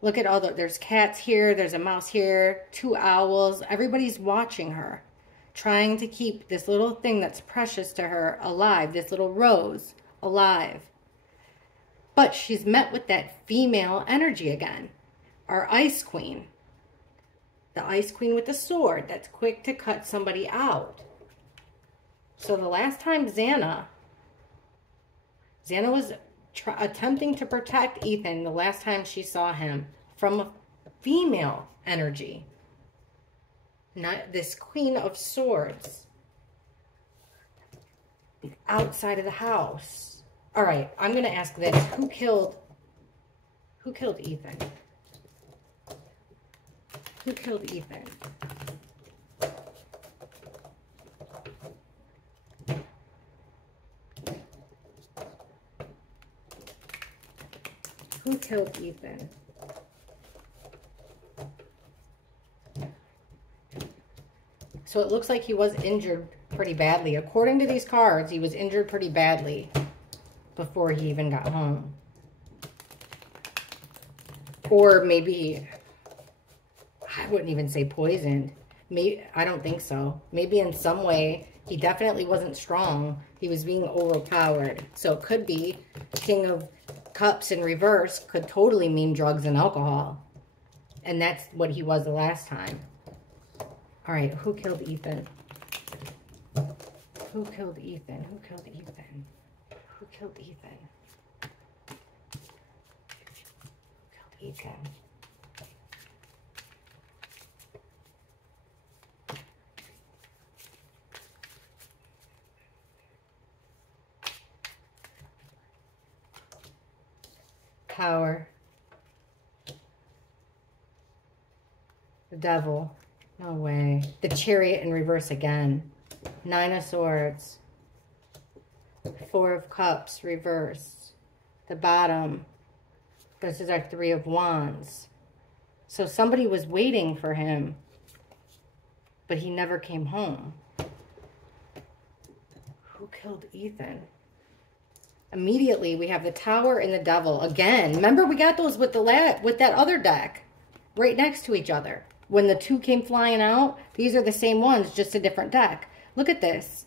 Look at there's cats here, there's a mouse here, 2 owls. Everybody's watching her, trying to keep this little thing that's precious to her alive, this little rose alive. But she's met with that female energy again. Our Ice Queen. The Ice Queen with the sword that's quick to cut somebody out. So the last time Xana was attempting to protect Ethan, the last time she saw him, from a female energy. Not this Queen of Swords. Outside of the house. All right, I'm going to ask this. Who killed Ethan? Who killed Ethan? Who killed Ethan? So it looks like he was injured pretty badly. According to these cards, he was injured pretty badly before he even got home. Or maybe, I wouldn't even say poisoned. Maybe, I don't think so. Maybe in some way, he definitely wasn't strong. He was being overpowered. So it could be King of Cups in reverse could totally mean drugs and alcohol. And that's what he was the last time. All right, who killed Ethan? Who killed Ethan? Who killed Ethan? Who killed Ethan? Who killed Ethan? Power. The Devil. No way. The Chariot in reverse again. 9 of Swords. 4 of Cups reversed. The bottom. This is our 3 of Wands. So somebody was waiting for him, but he never came home. Who killed Ethan? Immediately, we have the Tower and the Devil. Again, remember we got those with that other deck right next to each other. When the 2 came flying out, these are the same ones, just a different deck. Look at this.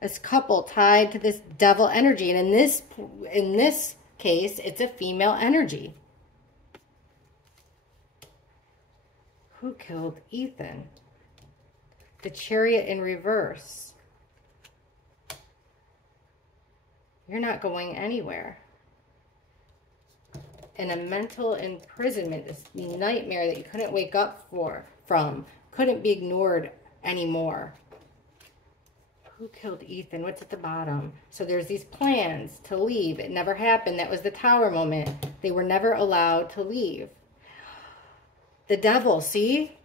This couple tied to this devil energy. And in this case, it's a female energy. Who killed Ethan? The Chariot in reverse. You're not going anywhere. In a mental imprisonment, this nightmare that you couldn't wake up from, couldn't be ignored anymore. Who killed Ethan? What's at the bottom? So there's these plans to leave. It never happened. That was the Tower moment. They were never allowed to leave. The Devil, see?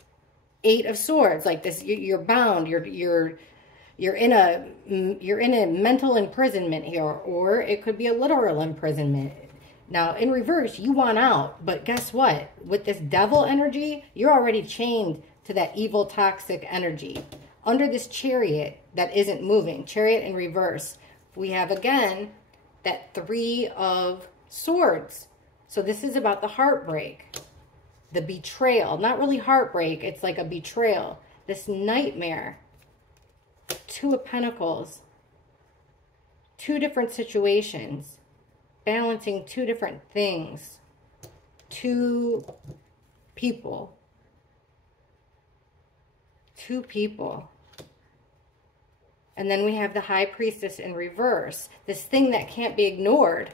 8 of Swords, like this. You're bound. You're in a mental imprisonment here, or it could be a literal imprisonment. Now, in reverse, you want out. But guess what? With this devil energy, you're already chained to that evil, toxic energy. Under this chariot that isn't moving, chariot in reverse, we have, again, that 3 of Swords. So this is about the heartbreak, the betrayal. Not really heartbreak. It's like a betrayal. This nightmare. 2 of Pentacles. 2 different situations. Balancing 2 different things. 2 people. 2 people. And then we have the High Priestess in reverse. This thing that can't be ignored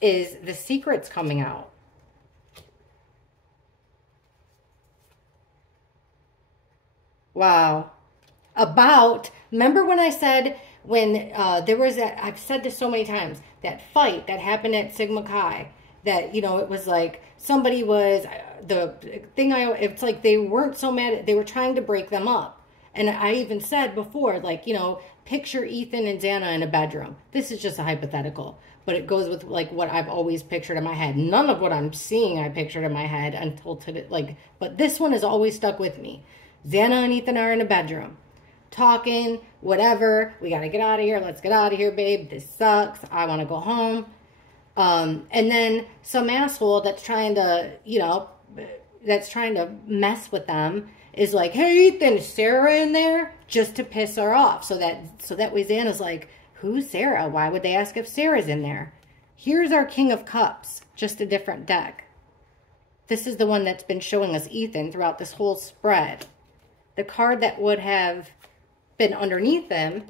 is the secrets coming out. Wow. Remember when I said, when there was that, I've said this so many times, that fight that happened at Sigma Chi, that, you know, it was like somebody was, it's like they weren't so mad, they were trying to break them up. And I even said before, like, you know, picture Ethan and Xana in a bedroom. This is just a hypothetical, but it goes with, like, what I've always pictured in my head. None of what I'm seeing I pictured in my head until today, like, but this one has always stuck with me. Xana and Ethan are in a bedroom, talking, whatever. We got to get out of here. Let's get out of here, babe. This sucks. I want to go home. And then some asshole that's trying to, you know, that's trying to mess with them is like, hey, Ethan, is Sarah in there? Just to piss her off. So that way Xana's like, who's Sarah? Why would they ask if Sarah's in there? Here's our King of Cups, just a different deck. This is the one that's been showing us Ethan throughout this whole spread. The card that would have been underneath them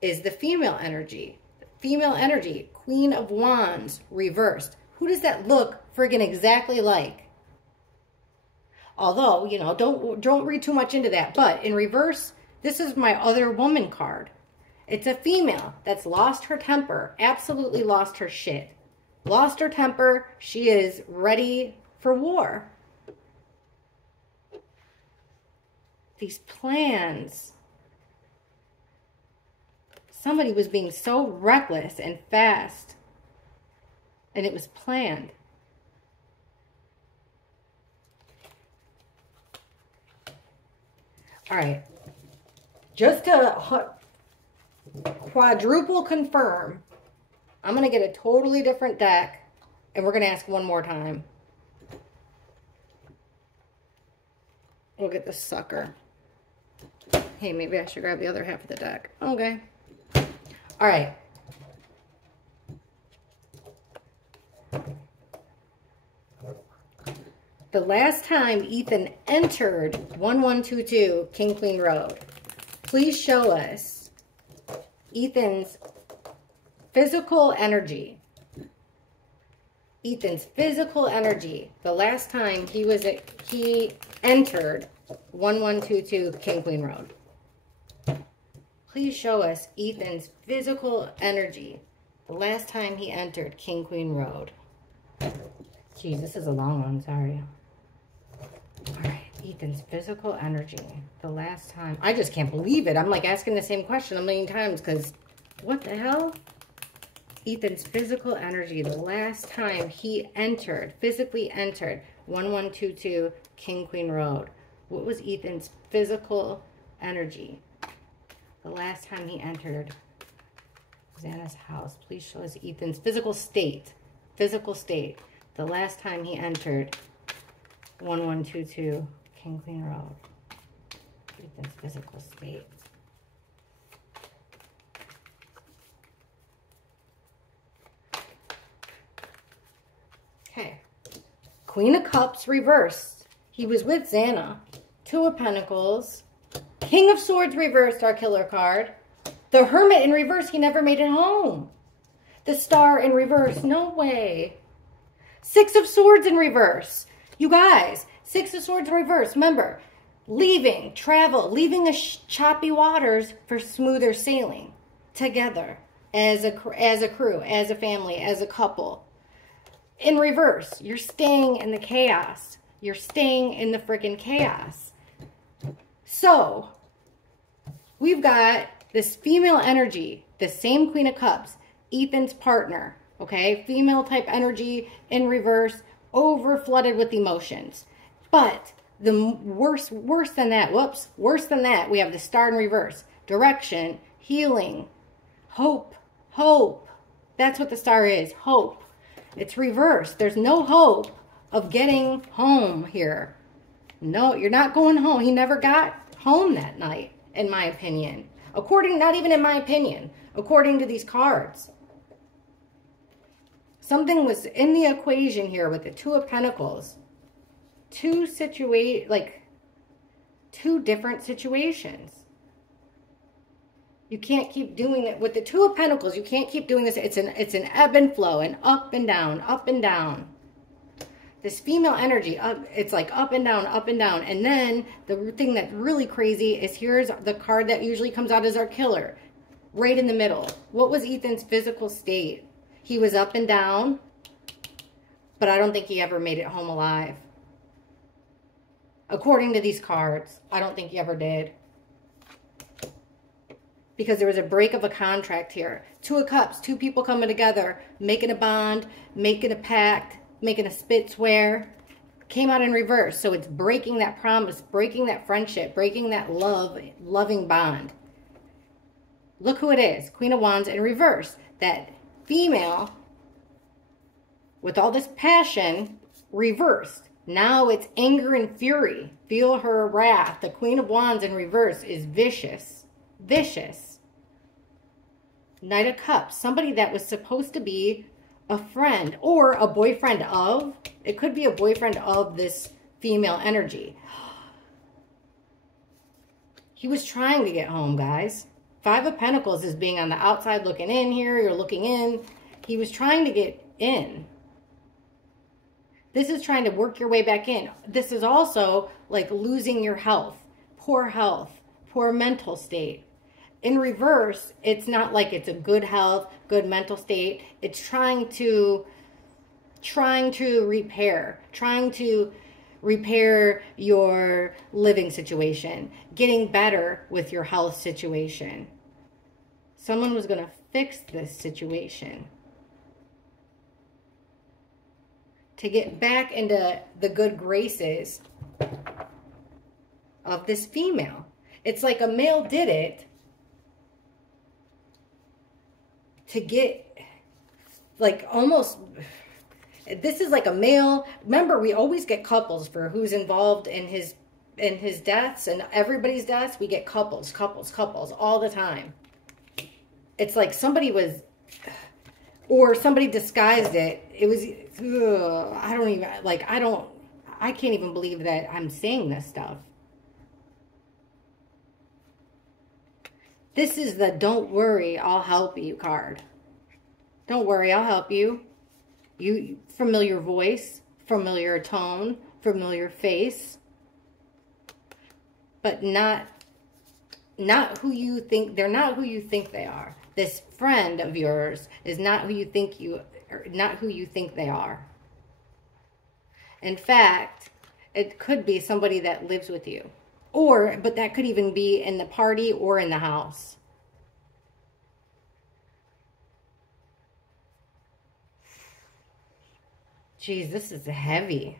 is the female energy. Female energy, Queen of Wands, reversed. Who does that look friggin' exactly like? Although, you know, don't read too much into that. But in reverse, this is my other woman card. It's a female that's lost her temper, absolutely lost her shit. Lost her temper. She is ready for war. These plans. Somebody was being so reckless and fast. And it was planned. All right. Just to quadruple confirm, I'm going to get a totally different deck. And we're going to ask one more time. We'll get this sucker. Hey, maybe I should grab the other half of the deck. Okay. All right. The last time Ethan entered 1122 King Queen Road, please show us Ethan's physical energy. Ethan's physical energy. The last time he entered 1122 King Queen Road. Please show us Ethan's physical energy. The last time he entered King Queen Road. Geez, this is a long one, sorry. Alright, Ethan's physical energy. The last time. I just can't believe it. I'm like asking the same question a million times because what the hell? Ethan's physical energy. The last time he entered, physically entered 1122 King Queen Road. What was Ethan's physical energy? The last time he entered Xana's house. Please show us Ethan's physical state. Physical state. The last time he entered 1122 King Queen Road. Ethan's physical state. Okay. Queen of Cups reversed. He was with Xana. 2 of Pentacles. King of Swords reversed, our killer card. The Hermit in reverse, he never made it home. The Star in reverse, no way. 6 of Swords in reverse. You guys, 6 of Swords in reverse. Remember, leaving, travel, leaving the choppy waters for smoother sailing. Together, as a crew, as a family, as a couple. In reverse, you're staying in the chaos. You're staying in the freaking chaos. So, we've got this female energy, the same Queen of Cups, Ethan's partner, Okay, female type energy in reverse, over flooded with emotions. But the worse than that, worse than that, we have the star in reverse. Direction, healing, hope. That's what the star is, hope. It's reversed. There's no hope of getting home here. No, you're not going home. He never got home that night, in my opinion. Not even in my opinion, according to these cards. Something was in the equation here with the Two of Pentacles. Two different situations. You can't keep doing it with the Two of Pentacles. You can't keep doing this. It's an ebb and flow, and up and down, up and down. This female energy, it's like up and down, up and down. And then the thing that's really crazy is here's the card that usually comes out as our killer, right in the middle. What was Ethan's physical state? He was up and down, but I don't think he ever made it home alive. According to these cards, I don't think he ever did. Because there was a break of a contract here. Two of Cups, two people coming together, making a bond, making a pact, making a spit swear. Came out in reverse. So it's breaking that promise, breaking that friendship, breaking that loving bond. Look who it is. Queen of Wands in reverse. That female with all this passion reversed. Now it's anger and fury. Feel her wrath. The Queen of Wands in reverse is vicious. Vicious. Knight of Cups. Somebody that was supposed to be a friend or a boyfriend of. It could be a boyfriend of this female energy. He was trying to get home, guys. Five of Pentacles is being on the outside looking in here. You're looking in. He was trying to get in. This is trying to work your way back in. This is also like losing your health, poor mental state. In reverse, it's not like it's a good health, good mental state. It's trying to repair your living situation, getting better with your health situation. Someone was going to fix this situation to get back into the good graces of this female. It's like a male did it to get, like, almost, this is like a male. Remember, we always get couples for who's involved in his deaths and everybody's deaths. We get couples all the time. It's like somebody was, or somebody disguised it. It was, I can't even believe that I'm saying this stuff. This is the don't worry, I'll help you card. Don't worry, I'll help you. You familiar voice, familiar tone, familiar face. But not who you think, they're not who you think they are. This friend of yours is not who you think they are. In fact, it could be somebody that lives with you. But that could even be in the party or in the house. Jeez, this is heavy.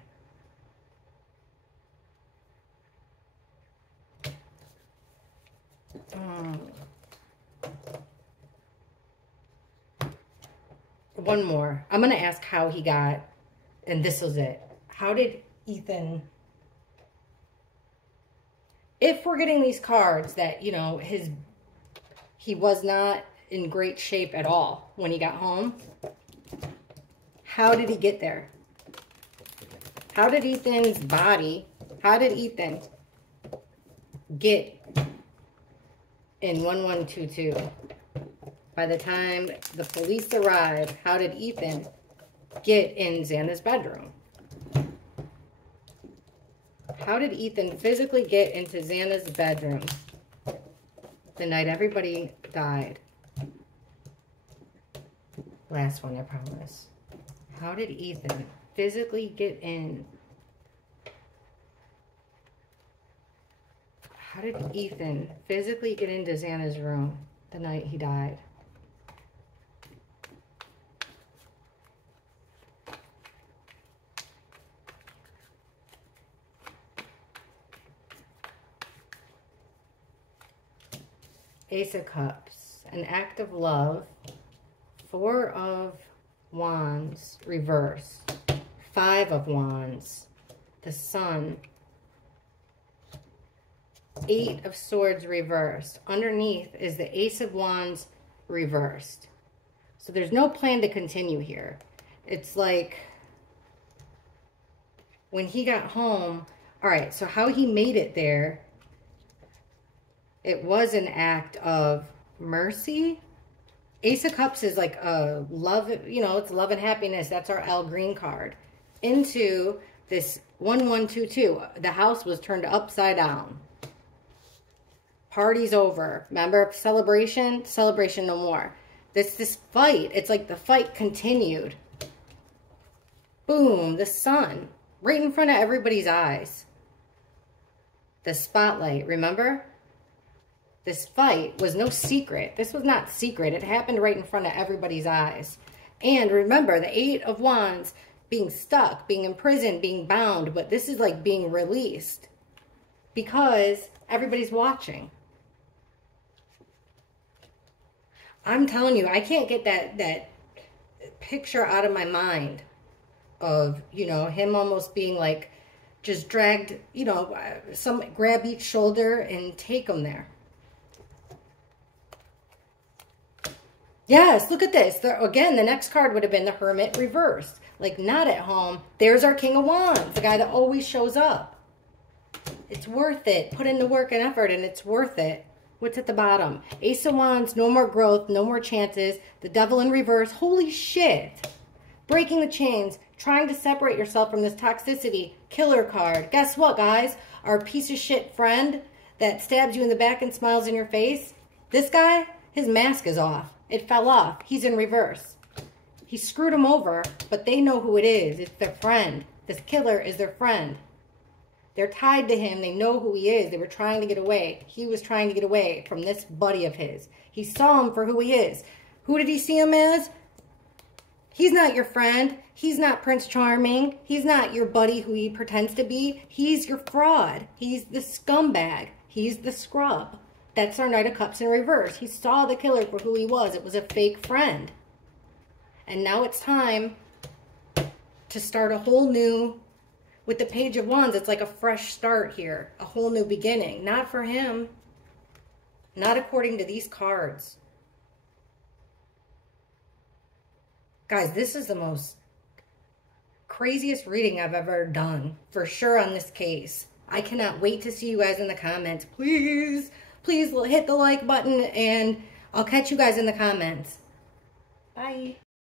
One more. I'm going to ask how he got, and this was it. How did Ethan... If we're getting these cards that, you know, he was not in great shape at all when he got home, how did he get there? How did Ethan get in 1122? By the time the police arrived, how did Ethan get in Xana's bedroom? How did Ethan physically get into Xana's bedroom the night everybody died? Last one, I promise. How did Ethan physically get in? How did Ethan physically get into Xana's room the night he died? Ace of Cups, an act of love, Four of Wands, reversed, Five of Wands, the Sun, Eight of Swords, reversed. Underneath is the Ace of Wands, reversed. So there's no plan to continue here. It's like when he got home, all right, so how he made it there, it was an act of mercy. Ace of Cups is like a love, you know, it's love and happiness. That's our Al Green card. Into this 1122. The house was turned upside down. Party's over. Remember, celebration? Celebration no more. This fight, it's like the fight continued. Boom, the sun. Right in front of everybody's eyes. The spotlight, remember? This fight was no secret. This was not secret. It happened right in front of everybody's eyes. And remember, the Eight of Wands, being stuck, being imprisoned, being bound, but this is like being released because everybody's watching. I'm telling you, I can't get that picture out of my mind of, you know, him almost being like just dragged, you know, grab each shoulder and take him there. Yes, look at this. Again, the next card would have been the Hermit reversed. Like, not at home. There's our King of Wands, the guy that always shows up. It's worth it. Put in the work and effort, and it's worth it. What's at the bottom? Ace of Wands, no more growth, no more chances. The Devil in reverse. Holy shit. Breaking the chains, trying to separate yourself from this toxicity. Killer card. Guess what, guys? Our piece of shit friend that stabs you in the back and smiles in your face, this guy, his mask is off. It fell off. He's in reverse. He screwed him over, but they know who it is. It's their friend. This killer is their friend. They're tied to him. They know who he is. They were trying to get away. He was trying to get away from this buddy of his. He saw him for who he is. Who did he see him as? He's not your friend. He's not Prince Charming. He's not your buddy who he pretends to be. He's your fraud. He's the scumbag. He's the scrub. That's our Knight of Cups in reverse. He saw the killer for who he was. It was a fake friend. And now it's time to start a whole new, with the Page of Wands, it's like a fresh start here. A whole new beginning. Not for him. Not according to these cards. Guys, this is the most craziest reading I've ever done. For sure on this case. I cannot wait to see you guys in the comments. Please hit the like button, and I'll catch you guys in the comments. Bye.